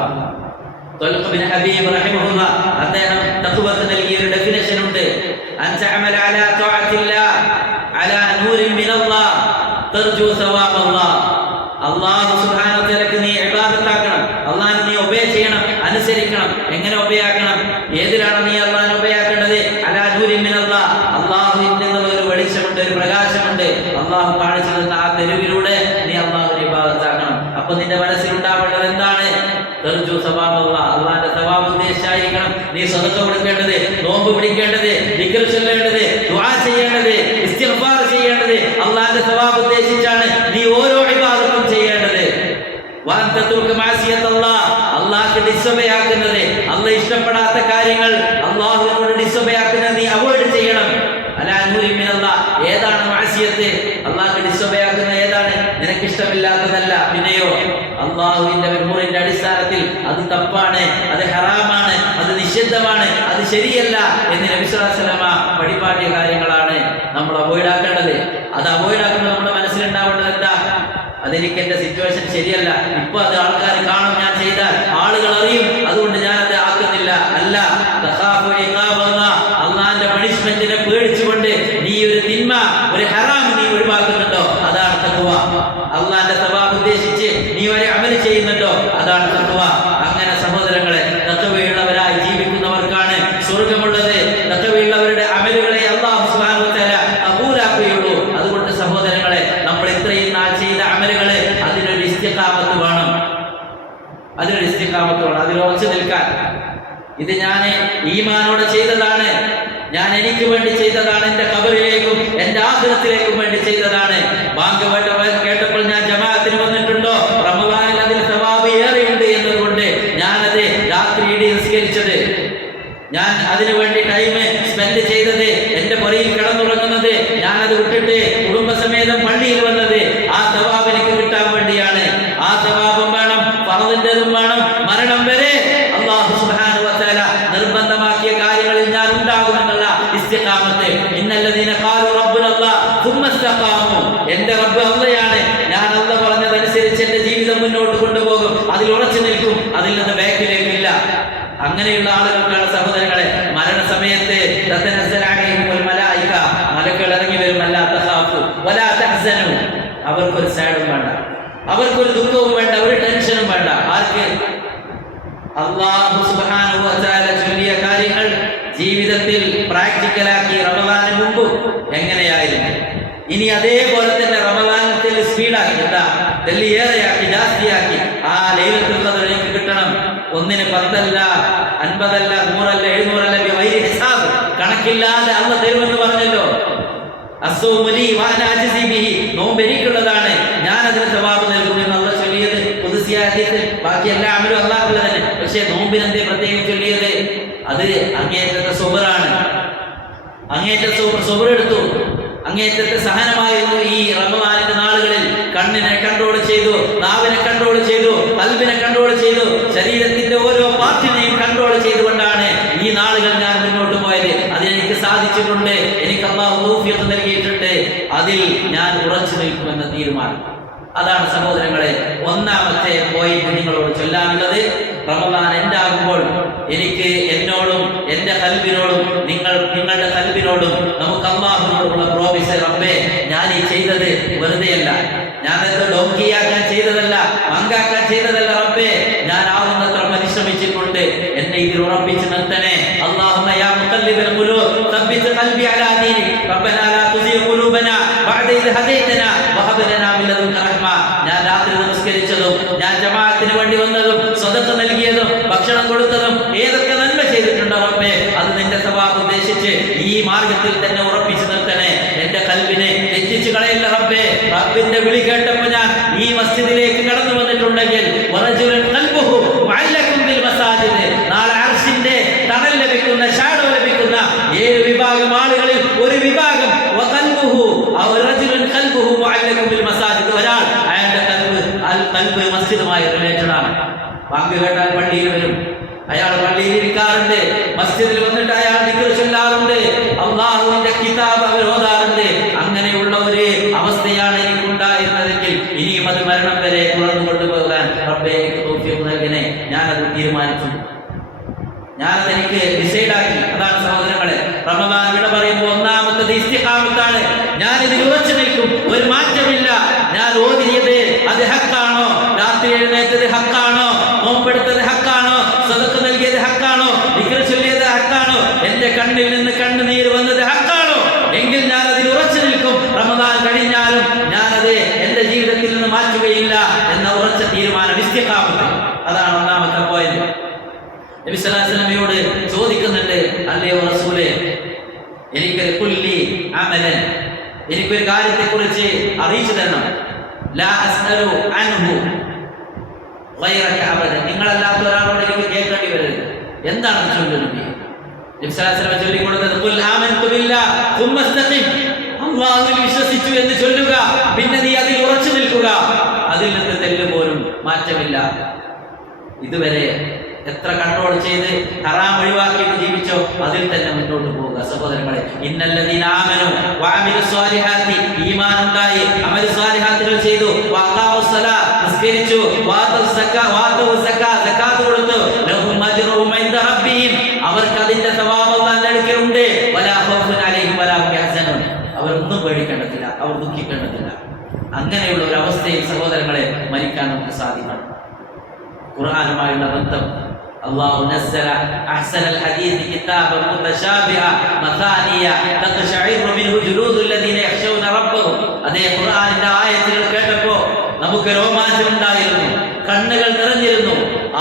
ത്വൽഖ് ബിൻ ഹബീബ് റഹിമഹുല്ലാഹ് അദ്ദേഹം തഖ്വക്ക് നൽകിയ ഒരു ഡെഫിനിഷൻ ഉണ്ട്. അൻ തഅമല അലാ തഅത്തില്ലാഹ് അലാ നൂരിൻ മിനല്ലാഹ് തർജു സവാബല്ലാഹ്, അല്ലാഹു സുബ്ഹാനഹു വ തആലക്ക് നീ ഇബാദത്താക്കണം, അല്ലാഹനെ നീ ഒബേ ചെയ്യണം, അനുസരിക്കണം. എങ്ങനെ ഒബേ ആക്കണം? ഏതിലാണ് നീ അല്ലാഹനെ ഒബേ ആക്കേണ്ടത്? അലാ നൂരിൻ മിനല്ലാഹ്, അല്ലാഹുവിൽ നിന്നുള്ള ഒരു വെളിച്ചമുണ്ട്, ഒരു പ്രകാശമുണ്ട്, അല്ലാഹു കാണിച്ചു തന്ന ആ തെരുവിലൂടെ നീ അല്ലാഹുവിനെ ഇബാദത്താക്കണം. അപ്പോൾ നിന്റെ മനസ്സിൽ ഉണ്ടാവേണ്ടത് എന്താണ്? തർജു സവാബല്ലാഹ്, അല്ലാഹുവിന്റെ സവാബ് ഉദ്ദേശിച്ചായിരിക്കണം നീ സദഖ കൊടുക്കേണ്ടത്, നോമ്പ് പിടിക്കേണ്ടത്, ദിക്ർ ചൊല്ലേണ്ടത്, ദുആ ചെയ്യേണ്ടത്, ഇസ്തിഗ്ഫാർ ചെയ്യേണ്ടത്. അല്ലാഹുവിന്റെ സവാബ് ഉദ്ദേശിച്ചാണ് നീ ഓരോ ഇബാദത്തും ചെയ്യേണ്ടത്. വഅൻ തത്രുക മഅസിയത്തല്ലാഹ്, അള്ളാഹ്ക്ക് ഡിസൊബേ ആക്കുന്നത്, അള്ളാഹ് ഇഷ്ടപ്പെടാത്ത കാര്യങ്ങൾ അള്ളാഹുവിനോട് ഡിസൊബേ ആക്കുന്നത് നീ അവോയ്ഡ് ചെയ്യണം. ഏതാണ് മാസിയത്ത്? അള്ളാഹ്ക്ക് ഡിസൊബേ ആക്കുന്ന ഏതാണ്? നിനക്ക് ഇഷ്ടമില്ലാത്തതല്ല. പിന്നെയോ അള്ളാഹുവിന്റെ ഉമറിന്റെ അടിസ്ഥാനത്തിൽ അത് തപ്പാണ്, അത് ഹറാമാണ്, അത് നിഷിദ്ധമാണ്, അത് ശരിയല്ല എന്ന് നബി സ്വല്ലല്ലാഹു അലൈഹി വസല്ലമ പഠിപ്പാട്ടിയ കാര്യങ്ങളാണ് നമ്മൾ അവോയ്ഡ് ആക്കേണ്ടത്. അത് അവോയ്ഡ് ആക്കുമ്പോൾ നമ്മുടെ മനസ്സിലുണ്ടാവേണ്ടത് എന്താ? അതെനിക്ക് എന്റെ സിറ്റുവേഷൻ ശരിയല്ല, ഇപ്പൊ അത് ആൾക്കാർ കാണും, ഞാൻ ചെയ്താൽ ആളുകൾ അറിയും, അതുകൊണ്ട് ഞാൻ അത് ആക്കുന്നില്ല. അല്ല, അള്ളാന്റെ പണിഷ്മെന്റിനെ പേടിച്ചുകൊണ്ട് നീ ഒരു തിന്മ, ഒരു ഹറാം നീ ഒഴിവാക്കുന്നുണ്ടോ? അതാണ് തഖ്വ. അള്ളാന്റെ സവാബ് ഉദ്ദേശിച്ച് നീ ഒരു അമൽ ചെയ്യുന്നുണ്ടോ? അതാണ് തഖ്വ. അങ്ങനെ സഹോദരങ്ങളെ, തഖ്വയുള്ളവരായി ജീവിക്കുന്നവർക്കാണ് സ്വർഗമുള്ളത്. തഖ്വയുള്ളവരുടെ അമലുകളെ അല്ലാഹു സുബ്ഹാനഹു വ തആല ഖബൂലാക്കുകയുള്ളൂ. അതുകൊണ്ട് സഹോദരങ്ങളെ, നമ്മൾ ഇത്രയും നാൾ ചെയ്ത അമലുകളെ അതിനൊരു ഇസ്തിഖാമത്ത് വേണം, അതിൽ ഉറച്ചു നിൽക്കാൻ. ഇത് ഞാൻ ഈമാനോടെ ചെയ്തതാണ്, ഞാൻ എനിക്ക് വേണ്ടി ചെയ്തതാണ്, എന്റെ ഖബറിലേക്കും എന്റെ ആഖിറത്തിലേക്കും വേണ്ടി ചെയ്തതാണ്. ബാങ്ക് കേട്ടപ്പോൾ ഞാൻ ജമാഅത്തിന് വന്നിട്ടുണ്ടോ? റമദാനിൽ അതിൽ സവാബ് ഏറെയുണ്ട് എന്നതുകൊണ്ട് ഞാനത് രാത്രി നിസ്കരിച്ചത്, ഞാൻ അതിനു വേണ്ടി ടൈം സ്പെൻഡ് ചെയ്തത്, എന്റെ പുറയിൽ കിടന്നുറങ്ങുന്നത്, ഞാനത് വിട്ടിട്ട് കുടുംബസമേതം പള്ളിയിൽ വന്നത് ആ സവാബ് എനിക്ക് കിട്ടാൻ വേണ്ടിയാണ്. ആ സവാബും വേണം, ഫർദിന്റേതും വേണം. മരണം വരെ അല്ലാഹു സുബ്ഹാനഹു വ തആല നിർബന്ധമാക്കിയ കാര്യങ്ങളിൽ ഞാൻ ഉണ്ടാകുമെന്നുള്ള ഇസ്തിഖാമത്ത്. ഇന്നല്ലദീന ഖാലു റബ്ബുനല്ലാഹ് സുമ്മ ഇസ്തഖാമു, എന്റെ റബ്ബ് അല്ലാഹയാണ്, ഞാൻ അല്ലാഹ് പറഞ്ഞതനുസരിച്ച് എന്റെ ജീവിതം മുന്നോട്ട് കൊണ്ടുപോകും, അതിൽ ഉറച്ചു നിൽക്കും, അതിൽ നിന്ന് ബാക്കിലേക്കില്ല. അങ്ങനെയുള്ള ആളുകൾക്കാണ് സഹോദരങ്ങളെ മരണസമയത്ത് മലക്കുകൾ ഇറങ്ങി വരും. അല്ലാ തഖാഫു വലാ തഹ്സനു, അവർക്കൊരു സാഡും വേണ്ട, അവർക്കൊരു ദുഃഖവും വേണ്ട, ഒരു ടെൻഷനും വേണ്ട. ആർക്ക്? അല്ലാഹു സുബ്ഹാനഹു വ തആല ചൊല്ലിയ കാര്യങ്ങൾ ജീവിതത്തിൽ പ്രാക്ടിക്കലാക്കി റമദാനിന് മുമ്പ് എങ്ങനെയായിരുന്നു, ഇനി അതേപോലെ തന്നെ റമദാനത്തിൽ സ്പീഡാക്കി, എന്താ ഏറെയാക്കി, ജാസ്തിയാക്കി. ആ ലൈലത്തുൽ ഖദ്ർ എനിക്ക് കിട്ടണം. ഒന്നിന് 10 അല്ല, 50 അല്ല, 100 അല്ല, 700 അല്ല, ബിഗൈരി ഹിസാബ്, കണക്കില്ലാതെ അല്ലാഹ് തരുമെന്ന് പറഞ്ഞല്ലോ. അസ്സൗമുലി വഅന അജ്സി ബിഹി, നോമ്പ് എനിക്കുള്ളതാണ്, ഞാൻ അതിന് സവാബ് നൽകുമെന്ന് അല്ലാഹ് ചൊല്ലിയത് ഖുദ്സിയായ ഹദീസിൽ. ബാക്കി എല്ലാ അമലും അല്ലാഹുള്ളതാണ്. പക്ഷേ നോമ്പിന് എന്തേ പ്രത്യേകം ചൊല്ലിയത്? അത് അങ്ങേയറ്റത്തെ സബറാണ്. അങ്ങേയറ്റത്തെ സബർ എടുത്തു, അങ്ങേയറ്റത്തെ സഹനമായിരുന്നു. ഈ റമദാനിന്റെ നാളുകളിൽ കണ്ണിനെ കൺട്രോൾ ചെയ്തു, നാവിനെ കൺട്രോൾ ചെയ്തു, ഖൽബിനെ കൺട്രോൾ ചെയ്തു, ശരീരത്തിന്റെ ഓരോ പാർട്ടിനെയും കൺട്രോൾ ചെയ്തുകൊണ്ടാണ് ഈ നാളുകൾ ഞാൻ മുന്നോട്ട് പോയത്. അതിനെനിക്ക് സാധിച്ചിട്ടുണ്ട്, എനിക്ക് അല്ലാഹു തൗഫീഖ് നൽകിയിട്ടുണ്ട്. അതിൽ ഞാൻ ഉറച്ചു നിൽക്കുമെന്ന തീരുമാനം. അതാണ് സഹോദരങ്ങളെ ഒന്നാമത്തെ പോയിന്റ് നിങ്ങളോട് ചൊല്ലാനുള്ളത്. റമദാൻ എന്താകുമ്പോൾ എനിക്ക് എന്നോടും എന്റെ ഖൽബിനോടും നിങ്ങളുടെ ഖൽബിനോടും നമുക്ക് അല്ലാഹുവിനോടുള്ള പ്രോമിസ്, റബ്ബേ ഞാൻ ഈ ചെയ്തത് വെറുതെയല്ല, ഞാനത് ഡോങ്കിയാക്കാൻ ചെയ്തതല്ല, മങ്കാക്കാൻ ചെയ്തതല്ല, റബ്ബേ ഞാൻ ആവുന്നത്ര പരിശ്രമിച്ചിട്ടുണ്ട്, എന്നെ ഇതിൽ ഉറപ്പിച്ച് നിർത്തണേ. അല്ലാഹുമ്മ യാ മുഖല്ലിബൽ ഖുലൂബ് സബ്ബിത് ഖൽബി അലാ ദീനിക് റബ്ബനാ ലാ തുസിഗ് ഖുലൂബനാ ബഅദ ഇദ് ഹദൈതനാ വഹബ് ലനാ മിൻ ലദുൻക റഹ്മ. ഞാൻ രാത്രി നമസ്കരിച്ചതും, ഞാൻ ജമാഅത്തിന് വേണ്ടി വന്നതും, സദഖ നൽകിയതും, ഭക്ഷണം കൊടുത്തതും, ഏതൊക്കെ നന്മ ചെയ്തിട്ടുണ്ടോ റബ്ബേ, അത് നിന്റെ സവാബ് ഉദ്ദേശിച്ച് ഈ മാർഗത്തിൽ തന്നെ ഉറപ്പിച്ചു നിർത്തണേ. എന്റെ ഖൽബിനെ തെറ്റിച്ചു കളയല്ല റബ്ബേ. റബ്ബിന്റെ വിളി കേട്ടപ്പോൾ ഞാൻ ഈ മസ്ജിദിലേക്ക് കടന്നു വന്നിട്ടുണ്ടെങ്കിൽ വറജുലുൻ ഖൽബുഹു മുഅല്ലഖുൻ ബിൽ മസാജിദ്, നാളെ അർശിന്റെ തണൽ ലഭിക്കുന്ന, ഷാഡോ ലഭിക്കുന്ന 7 വിഭാഗം ആളുകളിൽ ഒരു വിഭാഗം വഖൽബുഹു റജുലുൻ ഖൽബുഹു മുഅല്ലഖുൻ ബിൽ മസാജിദ്, ഒരാൾ അയാളുടെ ഖൽബ് മസ്ജിദുമായി റിലേറ്റഡ് ആണ്. ബാങ്ക് കേട്ടാൽ പള്ളിയിൽ വരും, അയാൾ പള്ളിയിൽ ഇരിക്കാറുണ്ട്, മസ്ജിദിൽ വന്നിട്ട് അയാൾ ദിക്ർ ചൊല്ലാറുണ്ട്, അല്ലാഹുവിന്റെ കിതാബ് അവർ ഓതാറുണ്ട്. അങ്ങനെയുള്ള ഒരു അവസ്ഥയാണ് എനിക്കുണ്ടായിരുന്നതെങ്കിൽ ഇനിയും അത് മരണം വരെ തുടർന്നു കൊണ്ടുപോകാൻ റബ്ബേ എനിക്ക് തൗഫീഖ് നൽകണേ. ഞാനത് തീരുമാനിച്ചു, ഞാനത് എനിക്ക് ഡിസൈഡാക്കി. അതാണ് സഹോദരങ്ങളെ റമദാൻ വിട പറയുമ്പോൾ ഒന്നാമത്തത് ഇസ്തിഖാമത്താണ്. ഞാൻ ഇതിൽ ഉറച്ചു നിൽക്കും, ഒരു മാറ്റമില്ല. ഞാൻ ഓതിയത് അത് ഹക്കാണോ, രാത്രി എഴുന്നേറ്റത് ഹക്കാണോ, നോമ്പെടുത്തത് ഹക്കാണോ, സദഖ നൽകിയത് ഹക്കാണോ, ദിക്ർ ചൊല്ലിയത് ഹക്കാണോ, എന്റെ കണ്ണിൽ നിന്ന് കണ്ണുനീര് വന്നത് ഹക്കാണോ, എങ്കിൽ ഞാൻ അതിൽ ഉറച്ചു നിൽക്കും. റമദാൻ കഴിഞ്ഞാലും ഞാനത് എന്റെ ജീവിതത്തിൽ നിന്ന് മാറ്റുകയില്ല എന്ന ഉറച്ച തീരുമാനം, ഇസ്തിഖാമത്ത്. അതാണ് ഒന്നാമത്തെ പോയിന്റ്. നബി സല്ലല്ലാഹു അലൈഹി വസല്ലമയോട് ചോദിക്കുന്നുണ്ട്, അല്ലയോ റസൂലേ, എനിക്കൊരു കുല്ലി അമലൻ, എനിക്കൊരു കാര്യത്തെ കുറിച്ച് അറിയിച്ചു തരണം. ലാ അസ്അലു അൻഹു ഗൈറക അബദൻ, നിങ്ങളല്ലാത്ത ഒരാളോട് എനിക്ക് കേൾക്കേണ്ടി വരരുത്. എന്താണ് ചൊല്ലുന്നത്? നബി സല്ലല്ലാഹു അലൈഹി വസല്ലം ചൊല്ലിക്കൊടുത്തത് ഖുൽ ആമൻതു ബില്ലാഹി സുമ്മ ഇസ്തഖിം, അല്ലാഹുവിൽ വിശ്വസിച്ചു എന്ന് ചൊല്ലുക, പിന്നെ നീ അതിൽ ഉറച്ചു നിൽക്കുക, അതിൽ നിന്ന് തെല്ല് പോലും മാറ്റമില്ല. ഇതുവരെ എത്ര കൺട്രോൾ ചെയ്ത് ഹറാം ഒഴിവാക്കിയിട്ട് ജീവിച്ചോ അതിൽ തന്നെ മുന്നോട്ട് പോവുക. സഹോദരങ്ങളെ, ഇന്നല്ലദീന ആമനു വഅമിലുസ് സ്വാലിഹാത്തി, ഈമാൻ ഉണ്ടായി അമൽ സ്വാലിഹാത്തുകൾ ചെയ്തു, വഅഖാമുസ് സലാ, നിസ്കരിച്ചു, വഅതൗസ് സക്കാ, സക്കാത്ത് കൊടുത്തു, ലഹും അജ്റുഹും ഇൻദ റബ്ബിഹിം, അവർക്ക് അതിന്റെ സവാബ് അല്ലാഹുവിന്റെ അടുക്കലുണ്ട്, വലാ ഖൗഫുൻ അലൈഹിം വലാ ഹും യഹ്സനൂൻ, അവരൊന്നും പേടിക്കേണ്ടതില്ല, അവർ ദുഃഖിക്കേണ്ടതില്ല. അങ്ങനെയുള്ള ഒരു അവസ്ഥയിൽ സഹോദരങ്ങളെ മരിക്കാൻ നമുക്ക് സാധിക്കണം. ഖുർആനുമായുള്ള ബന്ധം, അല്ലാഹു നസ്സല അഹ്സനൽ ഹദീസ് കിതാബൻ മുതശാബിഹ മസാനിയ തഖ്ശഇറു മിൻഹു ജുലൂദുൽ ലദീന യഖ്ശൗന റബ്ബഹും. അതേ ഖുർആനിന്റെ ആയത്തുകൾ കേട്ടപ്പോൾ നമുക്ക് രോമാഞ്ചം ഉണ്ടായിരുന്നു, കണ്ണുകൾ നിറഞ്ഞിരുന്നു.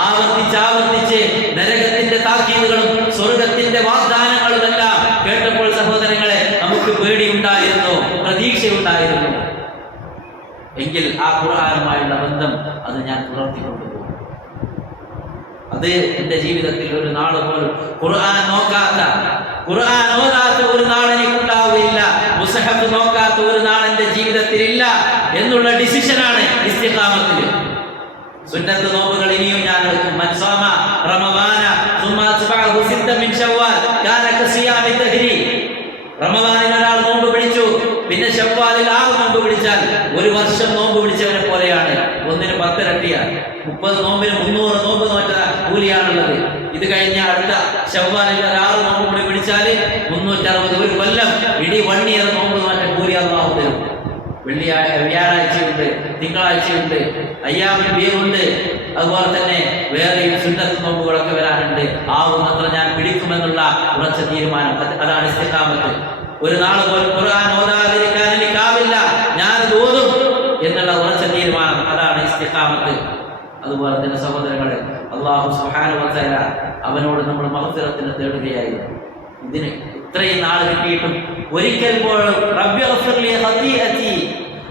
ആവർത്തിച്ച് നരകത്തിന്റെ താക്കീതുകളും സ്വർഗത്തിന്റെ വാഗ്ദാനങ്ങളും എല്ലാം കേട്ടപ്പോൾ സഹോദരങ്ങളെ നമുക്ക് പേടിയുണ്ടായിരുന്നു, പ്രതീക്ഷയുണ്ടായിരുന്നു. എങ്കിൽ ആ ഖുർആനുമായുള്ള ബന്ധം അത് ഞാൻ പുലർത്തിക്കൊണ്ടുപോകും. അത് എൻ്റെ ജീവിതത്തിൽ ഒരു നാൾ പോലും ഖുർആൻ നോക്കാത്ത, ഖുർആൻ ഓതാത്ത ഒരു നാൾ എനിക്കുണ്ടാവുകയില്ല, മുസ്ഹഫ് നോക്കാത്ത ഒരു നാൾ എൻ്റെ ജീവിതത്തിൽ ഇല്ല എന്നുള്ള ഡിസിഷനാണ് ഇസ്തിഖാമത്തിൽ. സുന്നത്ത് നോമ്പുകൾ ഇനിയും ഞാൻ എടുക്കും. മൻ സാമ റമദാന സുമ്മ അത്ബഅഹു സിത്ത മിൻ ശവ്വാൽ കാന കസിയാമി ദഹ്രി. റമദാനിൽ ഒരാൾ നോമ്പ് പിടിച്ചു, പിന്നെ ശവ്വാലിൽ 6 നോമ്പ് പിടിച്ചാൽ 1 വർഷം നോമ്പ് പിടിച്ചവനെ പോലെയാണ്. ഒന്നിന് 10 ഇരട്ടിയാണ്. 30 നോമ്പിന് 300 നോമ്പ് നോറ്റ കൂലിയാണുള്ളത്. ഇത് കഴിഞ്ഞ അടുത്ത ശവ്വാലിൽ 6 നോമ്പ് കൂടി പിടിച്ചാൽ 360, 1 കൊല്ലം ഇടി 1 ഇയർ നോമ്പ് നോറ്റ കൂലി അല്ലാഹു തരും. വ്യാഴാഴ്ചയുണ്ട്, തിങ്കളാഴ്ചയുണ്ട്, അയ്യാമുൽ ബീറുണ്ട്, അതുപോലെ തന്നെ വേറെയും സുന്നത്ത് നോമ്പുകളൊക്കെ വരാനുണ്ട്. ആവുന്നത്ര ഞാൻ പിടിക്കുമെന്നുള്ള ഉറച്ച തീരുമാനം, അതാണ് ഇസ്തിഖാമത്ത്. ഒരു നാൾ പോലും ഖുർആൻ ഓതാതിരിക്കാൻ എനിക്കാവില്ല, ഞാൻ ഓതും എന്നുള്ള ഉറച്ച തീരുമാനം, അതാണ് ഇസ്തിഖാമത്ത്. അതുപോലെ തന്നെ സഹോദരങ്ങളെ, അല്ലാഹു സുബ്ഹാനഹു വ തആല അവനോട് നമ്മൾ മഗ്ഫിറത്തിനെ തേടുകയായിരുന്നു. ഇതിന് ഇത്രയും നാൾ കിട്ടിയിട്ടും ഒരിക്കൽ പോലും റബ്ബി ഗഫിർലി ഖതീഅതി,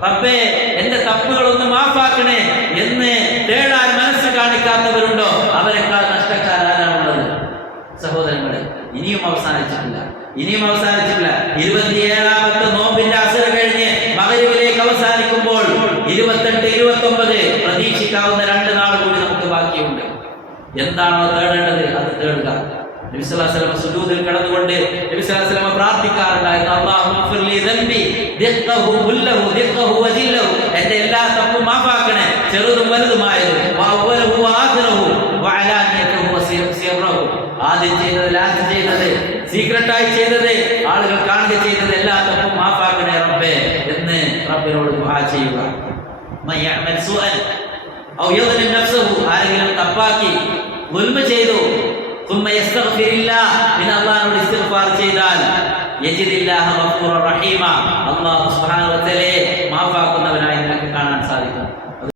റബ്ബേ എൻ്റെ തപ്പുകളൊന്ന് മാഫാക്കണേ എന്ന് തേടാൻ മനസ്സ് കാണിക്കാത്തവരുണ്ടോ? അവരെക്കാൾ നഷ്ടക്കാരാണുള്ളത്. സഹോദരങ്ങളെ, ഇനിയും അവസാനിച്ചിട്ടില്ല. 27ാമത്തെ നോമ്പിന്റെ അസർ കഴിഞ്ഞ് മഗ്‌രിബിലേക്ക് അവസാനിക്കുമ്പോൾ 28, 29 പ്രതീക്ഷിക്കാവുന്ന 2 നാൾ കൂടി നമുക്ക് ബാക്കിയുണ്ട്. എന്താണോ തേടേണ്ടത് അത് തേടുക. നബി സല്ലല്ലാഹു അലൈഹി വസല്ലം സുജൂദിൽ കിടന്നുകൊണ്ട് നബി സല്ലല്ലാഹു അലൈഹി വസല്ലം പ്രാർത്ഥിക്കാറുണ്ടായിരുന്നു, അല്ലാഹുമ്മ ഫിർലി ദംബി ദിഖ്ഖഹു കുല്ലഹു ദിഖ്ഖഹു വജില്ലഹു, എൻ്റെ എല്ലാ തപ്പും മാഫാക്കണേ, ചെറുതും വലുതുമായത്, വഅവ്വലഹു വആഖിറഹു വഅലാനിയതഹു വസിറഹു, ആദ്യം ചെയ്തത്, ലാസ്റ്റ് ചെയ്തത്, സീക്രട്ടായി ചെയ്തത്, ആളുകൾ കാണുക ചെയ്തത്, എല്ലാ തപ്പും മാഫാക്കണേ റബ്ബേ എന്ന് റബ്ബിനോട് ദുആ ചെയ്യുക. മയഅമൽ സുഅൻ ഔ യദ്ലിം നഫ്സഹു, ആരെങ്കിലും തപ്പാക്കി ദുൽമ ചെയ്തു, ثم يستغفر الله, من അല്ലാഹുവിനോട് ഇസ്തിഗ്ഫാർ ചെയ്താൽ യജിദില്ലാഹു ഗഫൂറർ റഹീമ, അല്ലാഹു സുബ്ഹാനഹു വ തആല